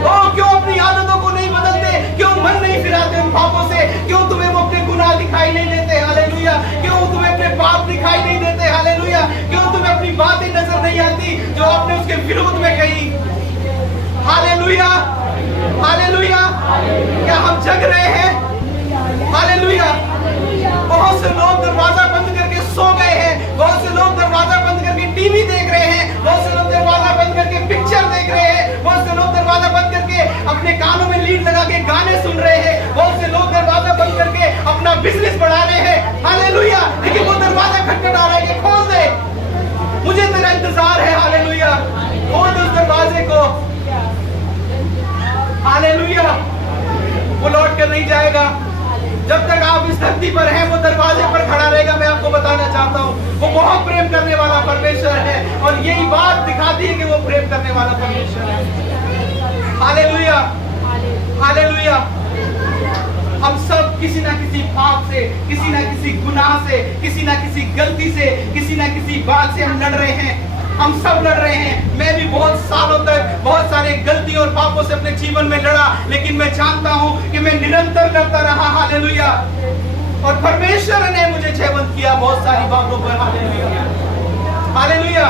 ओ क्यों अपनी आदतों को नहीं बदलते, क्यों मन नहीं फिराते उन पापों से, क्यों तुम्हें वो अपने गुनाह दिखाई नहीं देते, हालेलुया, क्यों तुम्हें अपने पाप दिखाई नहीं देते, हालेलुया, क्यों तुम्हें अपनी बातें नजर नहीं आती जो आपने उसके विरोध में कही, हालेलुया, हालेलुया। क्या हम जग रहे हैं, हालेलुया। बहुत से लोग दरवाजा बंद करके सो गए हैं, बहुत से लोग दरवाजा बंद करके टीवी देख रहे हैं, बहुत से लोग दरवाजा बंद करके पिक्चर देख रहे हैं, बहुत से लोग दरवाजा बंद करके अपने कानों में लीड लगा के गाने सुन रहे हैं, बहुत से लोग दरवाजा बंद करके अपना बिजनेस बढ़ा रहे हैं, हालेलुया। लेकिन वो दरवाजा खटखटा रहा है कि खोल दे, मुझे तेरा इंतजार है, हालेलुया, खोल दे उस दरवाजे को, हालेलुया। वो लौट कर नहीं जाएगा जब तक आप आप इस धरती पर हैं, वो दरवाजे पर खड़ा रहेगा। मैं आपको बताना चाहता हूँ, वो बहुत प्रेम करने वाला परमेश्वर है, और यही बात दिखाती है कि वो प्रेम करने वाला परमेश्वर है। Hallelujah, hallelujah. हम सब किसी ना किसी पाप से, किसी ना किसी गुनाह से, किसी ना किसी गलती से, किसी ना किसी बात से हम लड़ रहे हैं। हम सब लड़ रहे हैं। मैं भी बहुत सालों तक बहुत सारे गलतियों और पापों से अपने जीवन में लड़ा, लेकिन मैं जानता हूं कि मैं निरंतर लड़ता रहा। हालेलुया। और परमेश्वर ने मुझे जयवंत किया बहुत सारी बातों पर। Hallelujah, hallelujah.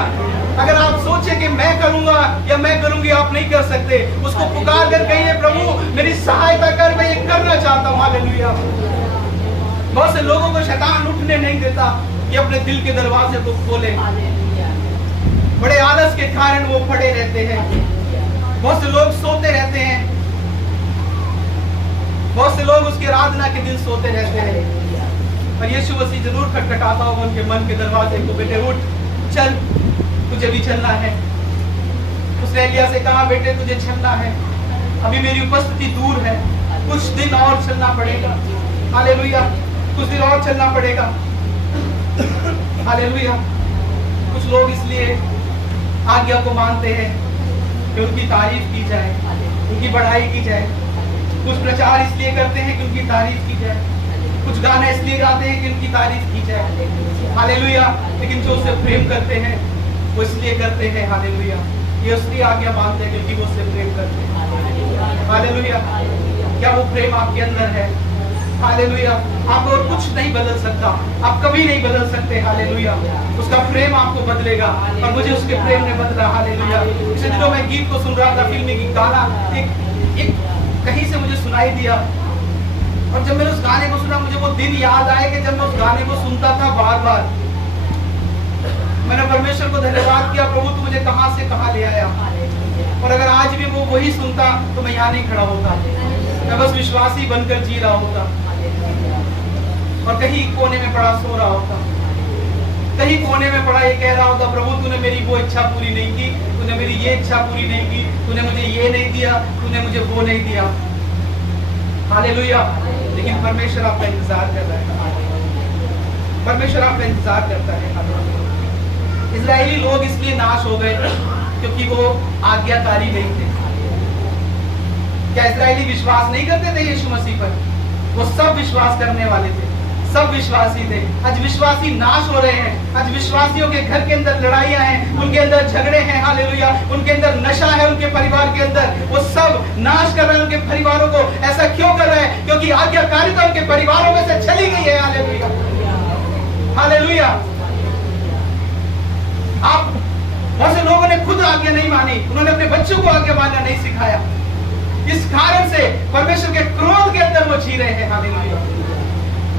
अगर आप सोचे कि मैं करूंगा या मैं करूंगी, आप नहीं कर सकते। उसको पुकार कर कहिए, प्रभु मेरी सहायता कर, मैं ये करना चाहता हूं। हालेलुया। बहुत से लोगों को शैतान उठने नहीं देता कि अपने दिल के दरवाजे को खोले। बड़े आलस के कारण वो पड़े रहते हैं। बहुत से लोग सोते रहते हैं, बहुत से लोग उसकी आराधना के दिन सोते रहते हैं। पर यीशु मसीह जरूर खटखटाता होगा उनके मन के दरवाजे को, बेटे उठ, चल, तुझे भी चलना है। उसने एलिया से कहा, बेटे तुझे चलना है, अभी मेरी उपस्थिति दूर है, कुछ दिन और चलना पड़ेगा। हालेलुया, कुछ दिन और चलना पड़ेगा। हालेलुया। कुछ लोग इसलिए आज्ञा को मानते हैं कि उनकी तारीफ की जाए, उनकी बढ़ाई की जाए। कुछ प्रचार इसलिए करते हैं कि उनकी तारीफ की जाए, कुछ गाना इसलिए गाते हैं कि उनकी तारीफ की जाए। हालेलुया। लेकिन जो उससे प्रेम करते हैं वो इसलिए करते हैं, हालेलुया, ये उसकी आज्ञा मानते हैं क्योंकि वो उससे प्रेम करते हैं। हालेलुया। क्या वो प्रेम आपके अंदर है? हालेलुया। आप और कुछ नहीं बदल सकता, आप कभी नहीं बदल सकते। हालेलुया। उसका प्रेम आपको बदलेगा, और मुझे उसके प्रेम ने बदला। हालेलुया। पिछले दिनों मैं गीत को सुन रहा था, फिल्मी गीत, गाना एक कहीं से मुझे सुनाई दिया, और जब मैंने उस गाने को सुना, मुझे वो दिन याद आए कि जब मैं उस गाने को सुनता था बार बार। मैंने परमेश्वर को धन्यवाद किया, प्रभु तू मुझे कहां से कहां ले आया। और अगर आज भी वो वही सुनता तो मैं यहाँ नहीं खड़ा होता, मैं बस विश्वासी बनकर जी रहा होता, और कहीं कोने में पड़ा सो रहा होता, कहीं कोने में पड़ा ये कह रहा होता, प्रभु तूने मेरी वो इच्छा पूरी नहीं की, तूने मेरी ये इच्छा पूरी नहीं की, तूने मुझे ये नहीं दिया, तूने मुझे वो नहीं दिया। हालेलुया। लेकिन परमेश्वर आपका इंतजार कर रहा है, परमेश्वर आपका इंतजार करता है। इजरायली लोग इसलिए नाश हो गए क्योंकि वो आज्ञाकारी नहीं थे। क्या इजरायली विश्वास नहीं करते थे यीशु मसीह पर? वो सब विश्वास करने वाले थे, सब विश्वासी थे। आज विश्वासी नाश हो रहे हैं। आज विश्वासियों के घर के अंदर लड़ाइयां हैं, उनके अंदर झगड़े हैं। हालेलुया। उनके अंदर नशा है, उनके परिवार के अंदर, वो सब नाश कर रहे हैं उनके परिवारों को। ऐसा क्यों कर रहे हैं? क्योंकि आज्ञाकारिता उनके परिवारों में से चली गई है। Hallelujah, hallelujah. आप बहुत से लोगों ने खुद आज्ञा नहीं मानी, उन्होंने अपने बच्चों को आज्ञा मानना नहीं सिखाया। इस कारण से परमेश्वर के क्रोध के अंदर वो जी रहे हैं। हालेलुया।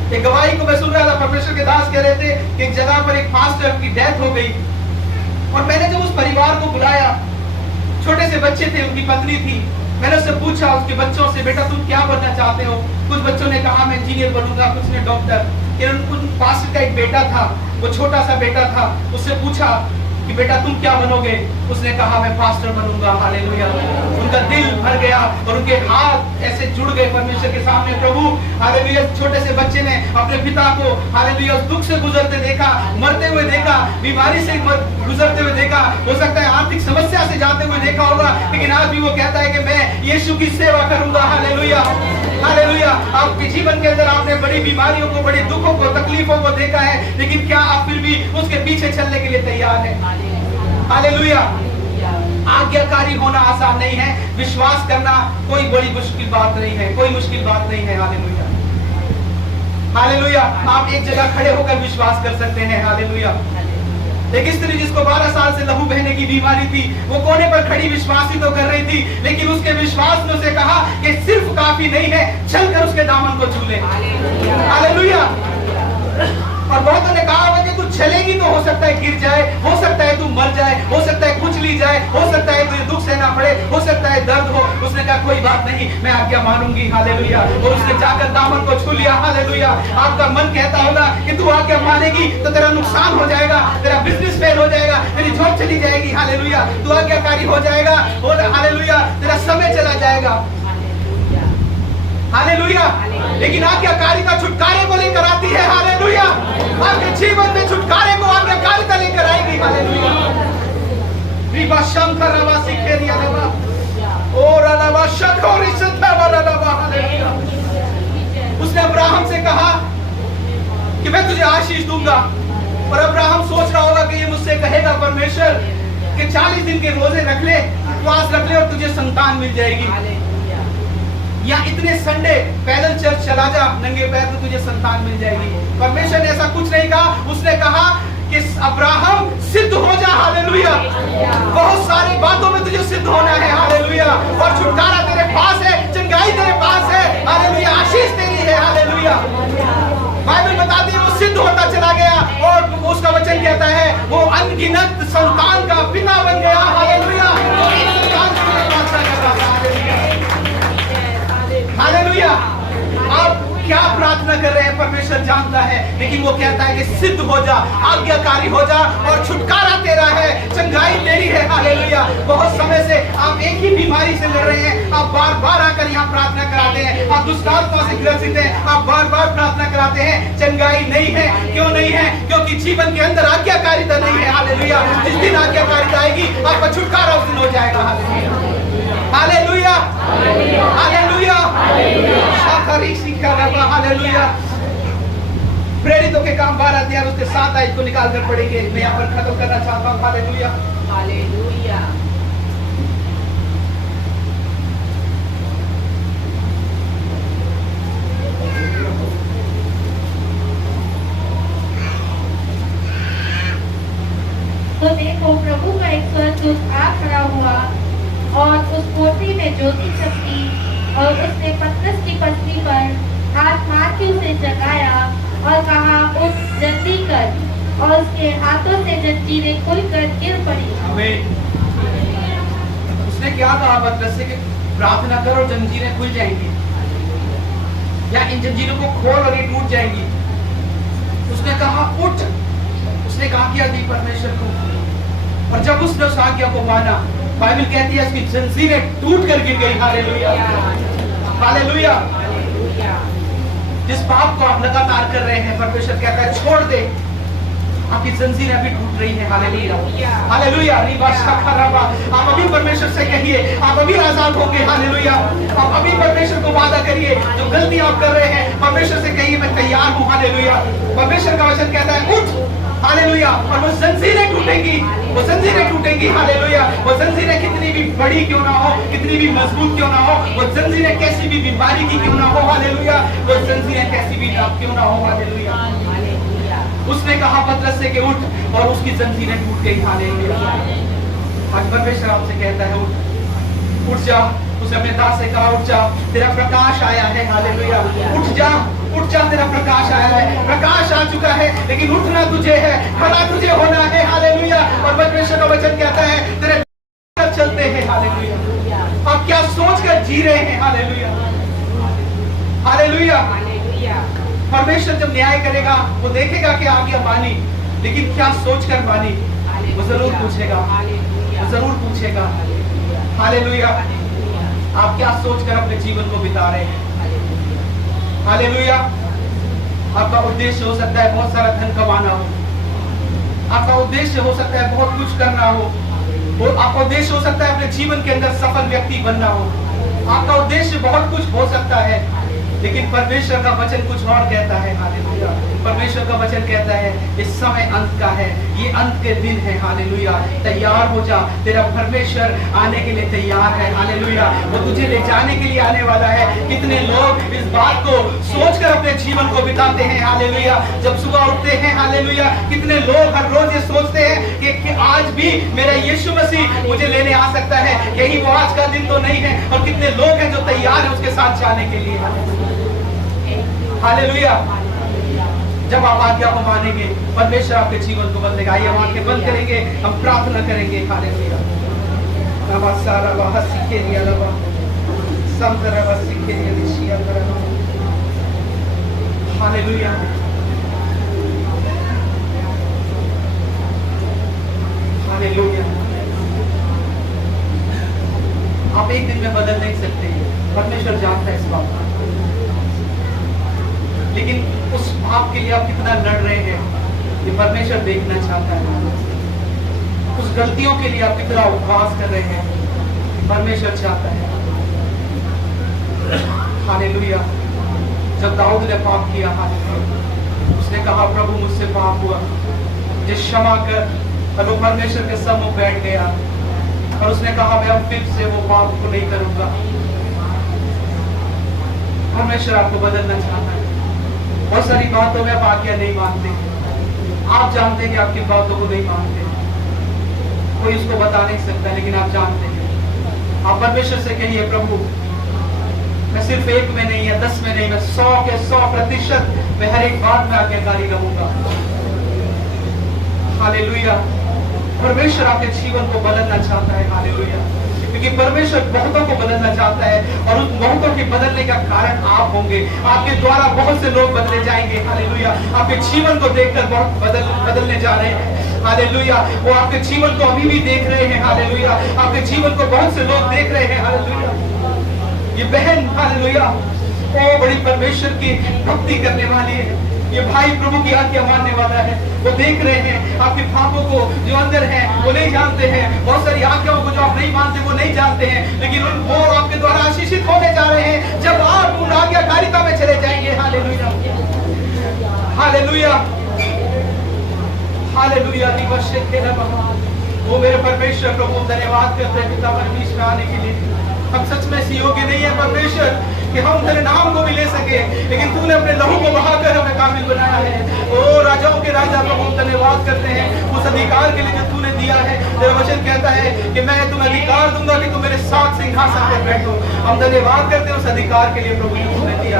एक गवाही को मैं सुन रहा था, परमेश्वर के दास कह रहे थे कि एक जगह पर एक पास्टर की डेथ हो गई, और मैंने जब उस परिवार को बुलाया, छोटे से बच्चे थे, उनकी पत्नी थी, मैंने उससे पूछा उसके बच्चों से, बेटा तुम क्या बनना चाहते हो? कुछ बच्चों ने कहा मैं इंजीनियर बनूंगा, कुछ ने डॉक्टर। उन पास्टर का एक बेटा था, वो छोटा सा बेटा था, उससे पूछा कि बेटा तुम क्या बनोगे? उसने कहा मैं पास्टर बनूंगा। हालेलुया। उनका दिल भर गया और उनके हाथ ऐसे जुड़ गए परमेश्वर के सामने। प्रभु हालेलुया, छोटे से बच्चे ने अपने पिता को हालेलुया उस दुख से गुजरते देखा, मरते हुए देखा, बीमारी से गुजरते हुए देखा, हो सकता है आर्थिक समस्या से जाते हुए देखा होगा, लेकिन आज भी वो कहता है कि मैं यीशु की सेवा करूंगा। Hallelujah, hallelujah. आपके जीवन के अंदर आपने बड़ी बीमारियों को, बड़े दुखों को, तकलीफों को देखा है, लेकिन क्या आप फिर भी उसके पीछे चलने के लिए तैयार हैं? हालेलुया। आज्ञाकारी होना आसान नहीं है, विश्वास करना कोई बड़ी मुश्किल बात नहीं है, कोई मुश्किल बात नहीं है। Hallelujah, hallelujah. आप एक जगह खड़े होकर विश्वास कर सकते हैं। हालेलुया। एक स्त्री जिसको 12 साल से लहू बहने की बीमारी थी, वो कोने पर खड़ी विश्वास ही तो कर रही थी, लेकिन उसके विश्वास ने उसे कहा कि सिर्फ काफी नहीं है, चलकर उसके दामन को छू ले। हालेलुया। और बहुतों ने कहा होगा कि तू चलेगी तो हो सकता है गिर जाए, हो सकता है तू मर जाए, हो सकता है कुचली जाए, हो सकता है तुझे दुख सहना पड़े, हो सकता है दर्द हो। उसने कहा कोई बात नहीं, मैं आज्ञा मानूंगी। हालेलुया। और उसने जाकर दामन को छू लिया। हालेलुया। आपका मन कहता होगा कि तू आज्ञा मानेगी तो तेरा नुकसान हो जाएगा, तेरा बिजनेस फेल हो जाएगा, तेरी जॉब चली जाएगी। हालेलुया। तू आज्ञाकारी हो जाएगा और हालेलुया तेरा समय चला जाएगा। हालेलुया। लेकिन आज्ञाकारिता छुटकारे को लेकर आती है। हालेलुया। आपके जीवन में छुटकारे को आज्ञाकारिता लेकर आएगी। हालेलुया। रिबा शंकर रवा सिखेरिया रवा और रवा शकोरी सत्ता रवा। हालेलुया। उसने अब्राहम से कहा कि मैं तुझे आशीष दूंगा, और अब्राहम सोच रहा होगा कि ये मुझसे कहेगा परमेश्वर कि 40 दिन के रोजे रख ले, उपवास रख ले और तुझे संतान मिल जाएगी, या इतने संडे पैदल चर्च चला जा नंगे पैर तो तुझे संतान मिल जाएगी। परमेश्वर ने ऐसा कुछ नहीं कहा। उसने कहा कि अब्राहम सिद्ध हो जा। हालेलुया। बहुत सारी बातों में तुझे सिद्ध होना है। हालेलुया। और छुटकारा तेरे पास है, चंगाई तेरे पास है। हालेलुया। आशीष तेरी है। हालेलुया। बाइबल बताती है वो सिद्ध होता चला गया, और उसका वचन कहता है वो अनगिनत संतान का पिता बन गया। हालेलुया। हालेलुया। आप क्या प्रार्थना कर रहे हैं परमेश्वर जानता है, लेकिन वो कहता है कि सिद्ध हो जा, आज्ञाकारी हो जा, और छुटकारा तेरा है, चंगाई तेरी है। हालेलुया। बहुत समय से आप एक ही बीमारी से लड़ रहे हैं, आप बार बार आकर यहाँ प्रार्थना कराते हैं, आप दुष्टात्मा से ग्रसित हैं, आप बार बार प्रार्थना कराते हैं, चंगाई नहीं है। क्यों नहीं है? क्योंकि जीवन के अंदर आज्ञाकारिता नहीं है। हालेलुया। जिस दिन आज्ञाकारिता आएगी आपका छुटकारा उस दिन हो जाएगा। हालेलुया। हालेलुया। हालेलुया। प्रेरितों के काम 12 अध्याय उसके 7 आयत को निकाल कर पढ़ेंगे। मैं यहाँ पर खत्म करना चाहता हूँ। हालेलुया। हालेलुया। तो देखो प्रभु का एक स्वर्गदूत आ खड़ा हुआ और उस कोठरी में ज्योति चमकी, और उसने पतरस की पसली पर हाथ मार के उसे जगाया और कहा उठ जल्दी कर, और उसके हाथों से जंजीरें खुलकर गिर पड़ी। आमीन। उसने क्या कहा पतरस से कि प्रार्थना कर और जंजीरें खुल जाएंगी, या इन जंजीरों को खोल और ये टूट जाएंगी। उसने कहा उठ। उसने कहा किया दी परमेश्वर को, और जब उसने उस आज्ञा को माना, बाइबल कहती है उसकी जंजीरें टूट कर गिर गई। हालेलुया। हालेलुया। जिस पाप को आप लगातार कर रहे हैं परमेश्वर कहता है छोड़ दे, आपकी जंजीरें अभी टूट रही है। हालेलुया। हालेलुया। आप अभी परमेश्वर से कहिए, आप अभी आजाद होंगे। हालेलुया। आप अभी परमेश्वर को वादा करिए, जो गलती आप कर रहे हैं परमेश्वर से कहिए मैं तैयार हूँ। हालेलुया। परमेश्वर का वचन कहता है उठ। हालेलुया। और वो जंजीरें टूटेंगी, वो जंजीरें टूटेंगी। हालेलुया। वो जंजीरें कितनी भी बड़ी क्यों ना हो, कितनी भी मजबूत क्यों ना हो, वो जंजीरें कैसी भी बीमारी की क्यों ना हो। हालेलुया। वो जंजीरें कैसी भी क्यों ना हो। हालेलुया। उसने कहा पतरस से कि उठ, और उसकी जंजीरें टूट गई। हालेलुया। आज परमेश्वर आपसे कहता है उठ, उठ जा। उसने अपने दास से कहा उठ जा, तेरा प्रकाश आया है। हालेलुया। उठ जा, उठ जा, तेरा प्रकाश आया है, प्रकाश आ चुका है, लेकिन उठना तुझे है, खड़ा तुझे होना है। हालेलुया। और परमेश्वर का वचन कहता है तेरे चलते हैं। हालेलुया। आप क्या सोचकर जी रहे हैं? हालेलुया। हालेलुया। परमेश्वर जब न्याय करेगा वो देखेगा कि आप यह मानी, लेकिन क्या सोचकर मानी वो जरूर पूछेगा, वो जरूर पूछेगा। हालेलुया। आप क्या सोचकर अपने जीवन को बिता रहे हैं? हालेलुया। आपका उद्देश्य हो सकता है बहुत सारा धन कमाना हो, आपका उद्देश्य हो सकता है बहुत कुछ करना हो, आपका उद्देश्य हो सकता है अपने जीवन के अंदर सफल व्यक्ति बनना हो, आपका उद्देश्य बहुत कुछ हो सकता है, लेकिन परमेश्वर का वचन कुछ और कहता है। हालेलुया। परमेश्वर का वचन कहता है इस समय अंत का है, ये अंत के दिन है। हालेलुया। तैयार हो जा, तेरा परमेश्वर आने के लिए तैयार है। हालेलुया। वो तुझे ले जाने के लिए आने वाला है। कितने लोग इस बात को सोचकर अपने जीवन को बिताते हैं। हालेलुया। जब सुबह उठते हैं, हालेलुया, कितने लोग हर रोज ये सोचते हैं कि आज भी मेरा यीशु मसीह मुझे लेने आ सकता है, यही वो आज का दिन तो नहीं है। और कितने लोग हैं जो तैयार है उसके साथ जाने के लिए। हालेलुया। जब आप आज्ञा को मानेंगे परमेश्वर आपके जीवन को बदलेगा। आइए हम आंखें बंद करेंगे, हम प्रार्थना करेंगे। हालेलुया। हालेलुया। हालेलुया। आप एक दिन में बदल नहीं सकते, परमेश्वर जानता है इस बात को। लेकिन उस पाप के लिए आप कितना लड़ रहे हैं, ये परमेश्वर देखना चाहता है। उस गलतियों के लिए आप कितना उपवास कर रहे हैं, परमेश्वर चाहता है। हालेलुया। जब दाऊद ने पाप किया, हालेलुया, उसने कहा प्रभु मुझसे पाप हुआ, मुझे क्षमा कर। और वो परमेश्वर के सम्मुख बैठ गया और उसने कहा मैं अब फिर से वो पाप को नहीं करूंगा। परमेश्वर आपको बदलना चाहता है। बहुत सारी बातों में आप आज्ञा नहीं मानते, आप जानते हैं कि आपकी बातों को नहीं मानते, कोई उसको बता नहीं सकता, लेकिन आप जानते हैं। आप परमेश्वर से कहिए प्रभु मैं सिर्फ 1 में नहीं है, 10 में नहीं, मैं 100 के 100% मैं हर एक बात में आज्ञाकारी रहूंगा। हालेलुया। परमेश्वर आपके जीवन को बदलना चाहता है। हालेलुया। क्योंकि परमेश्वर बहुतों को बदलना चाहता है और उस बहुतों के बदलने का कारण आप होंगे। आपके द्वारा बहुत से लोग बदले जाएंगे। हालेलुया। आपके जीवन को देखकर बहुत बदलने जा रहे हैं। हालेलुया। वो आपके जीवन को अभी भी देख रहे हैं। हालेलुया। आपके जीवन को बहुत से लोग देख रहे हैं। हालेलुया। ये बहन, हालेलुया, वो बड़ी परमेश्वर की भक्ति करने वाली है। ये भाई प्रभु की आज्ञा मानने वाला है। वो देख रहे हैं आपके पापों को जो अंदर है, वो नहीं जानते हैं। बहुत सारी आज्ञाओं को जो आप नहीं मानते वो नहीं जानते हैं, लेकिन वो आपके द्वारा आशीषित होने जा रहे हैं जब आप उन आज्ञाकारिता में चले जाएंगे। हालेलुया। हालेलुया। हालेलुया। वो मेरे परमेश्वर प्रभु धन्यवाद करते हैं पिता परमेश्वर में आने के लिए। हम सच में इस योग्य नहीं है परमेश्वर कि हम तेरे नाम को भी ले सके, लेकिन तूने अपने लहू को बहाकर हमें काबिल बनाया है। ओ राजाओं के राजा प्रभु धन्यवाद करते हैं उस अधिकार के लिए जो तूने दिया है। तेरा वचन कहता है कि मैं तुम्हें अधिकार दूंगा कि तुम मेरे साथ सिंहासन पर बैठो। हम धन्यवाद करते हैं उस अधिकार के लिए प्रभु जो तूने दिया।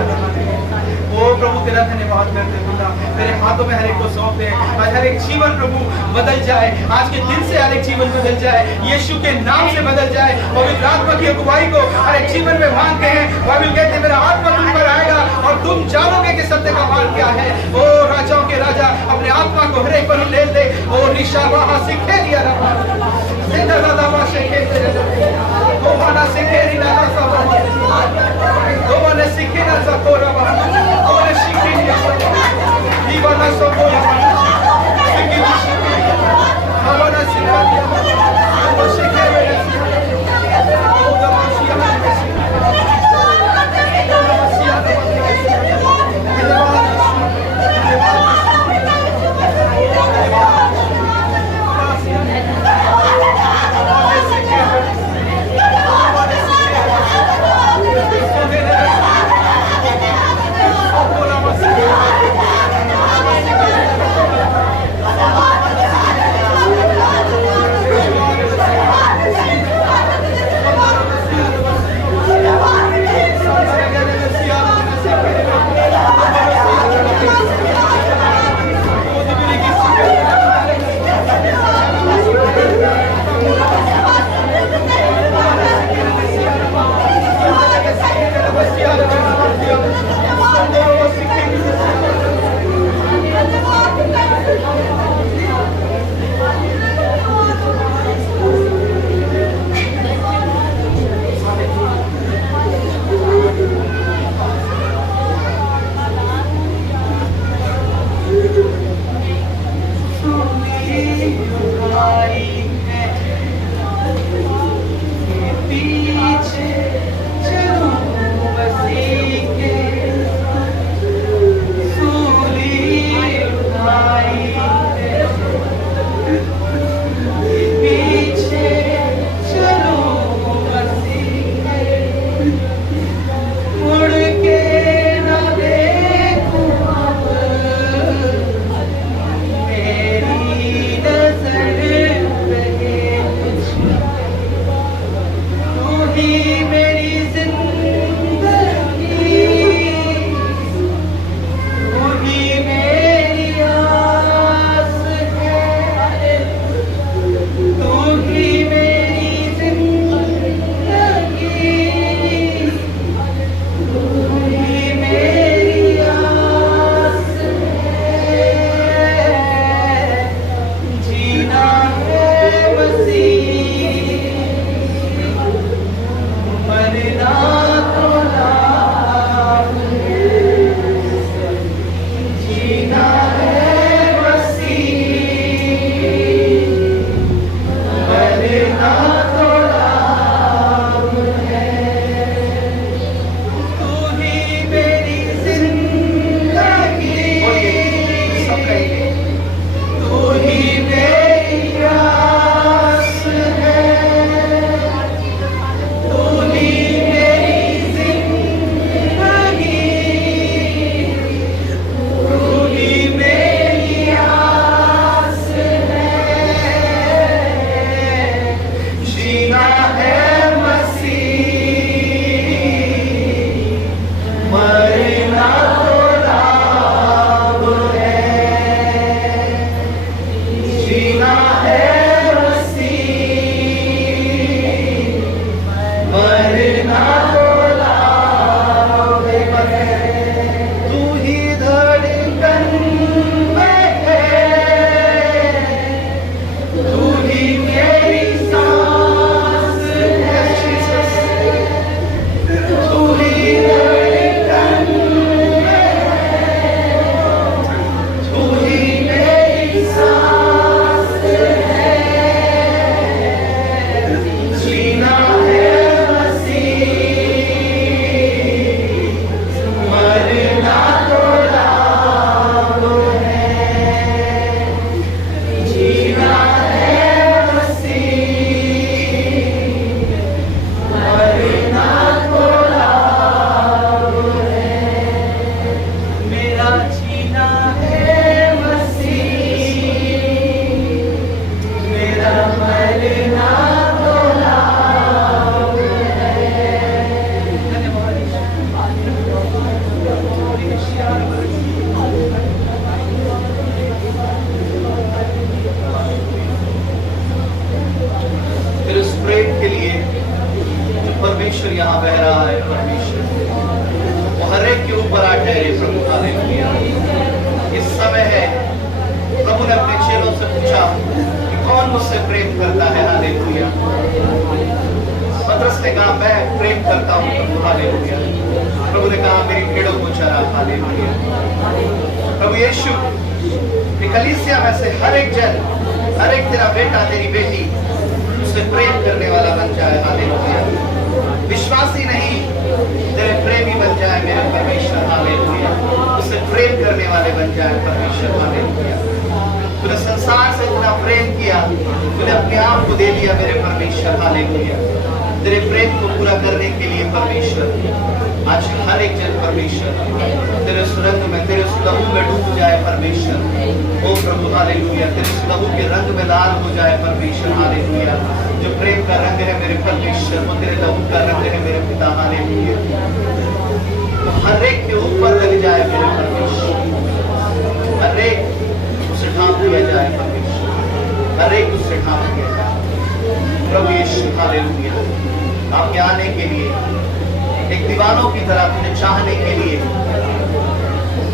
ओ प्रभु तेरा धन्यवाद करते हैं पिता। तेरे हाथों में हर एक को सौंपते हैं। आज हर एक जीवन प्रभु बदल जाए, आज के दिन से हर एक जीवन बदल जाए, यीशु के नाम से बदल जाए। पवित्र आत्मा की अगुवाई को हर एक जीवन में मांगते हैं। बाइबल कहते हैं मेरा आत्मा तुम पर आएगा और तुम जानोगे कि सत्य का मार्ग क्या है। ओ राजाओं के राजा अपने आत्मा को हर एक पर ले ले। ओ निशाबाहा सिखे दिया रहा जिंदा सिखे तो माना सिखे ना तो माने सिखे ना सकोरा तो ने सिखे दीवाना सकोरा सिखे हमारा सिखा दिया वो सिखे परमेश्वर यहाँ बह रहा है। परमेश्वर वो हर एक के ऊपर आ ठहरे प्रभु। हालेलुया। इस समय है प्रभु ने अपने चेलों से पूछा कि कौन मुझसे प्रेम करता है। हालेलुया। पतरस ने कहा मैं प्रेम करता हूँ प्रभु। हालेलुया। प्रभु ने कहा मेरी भेड़ों को चरा। हालेलुया। प्रभु यीशु कलीसिया में से हर एक जन, हर एक तेरा बेटा तेरी बेटी उससे प्रेम करने वाला बन जाए। हालेलुया। विश्वासी नहीं, तेरे प्रेमी बन जाए मेरे परमेश्वर। हालेलुया। उससे प्रेम करने वाले बन जाए परमेश्वर। हालेलुया। तूने संसार से इतना प्रेम किया, तूने अपने आप को दे दिया मेरे परमेश्वर। हालेलुया। तेरे प्रेम को पूरा करने के लिए परमेश्वर आज हर एक जन परमेश्वर तेरे सुरंग में, तेरे लहू में डूब जाए परमेश्वर। ओ प्रभु हालेलुया। तेरे लहू के रंग में लाल हो जाए परमेश्वर। हालेलुया। जो प्रेम का रंग है मेरे परमेश्वर, वो तेरे लहू का रंग है मेरे पिता। हालेलुया। तो हर एक के ऊपर लग जाए मेरे परमेश्वर। हर एक उसे ढांप दिया जाए परमेश्वर। हर एक उसे ढांप दिया जाए प्रभु यीशु। हालेलुया। आपके आने के लिए एक दीवानों की तरह तुझे चाहने के लिए,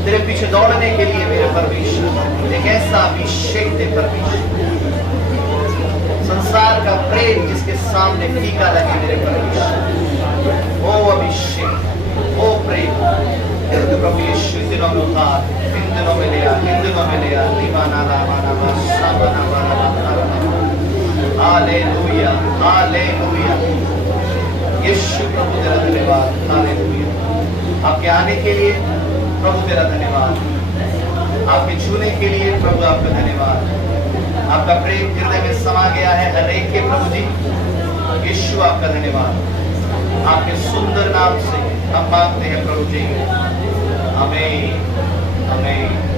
तेरे पीछे दौड़ने के लिए मेरे परमेश्वर एक ऐसा अभिषेक दे परमेश्वर। संसार का प्रेम जिसके सामने फीका लगे मेरे परमेश्वर। ओ अभिषेक, ओ प्रेम प्रभु यीशु इन दिनों में उतार, इन दिनों में ले आ, इन दिनों में ले आ। हालेलुया। हालेलुया। यीशु प्रभु तेरा धन्यवाद। हालेलुया। आपके आने के लिए प्रभु तेरा धन्यवाद। आपके छूने के लिए प्रभु आपका धन्यवाद। आपका प्रेम हृदय में समा गया है हर एक के प्रभु जी। यीशु आपका धन्यवाद। आपके सुंदर नाम से हम मांगते हैं प्रभु जी। आमीन। आमीन।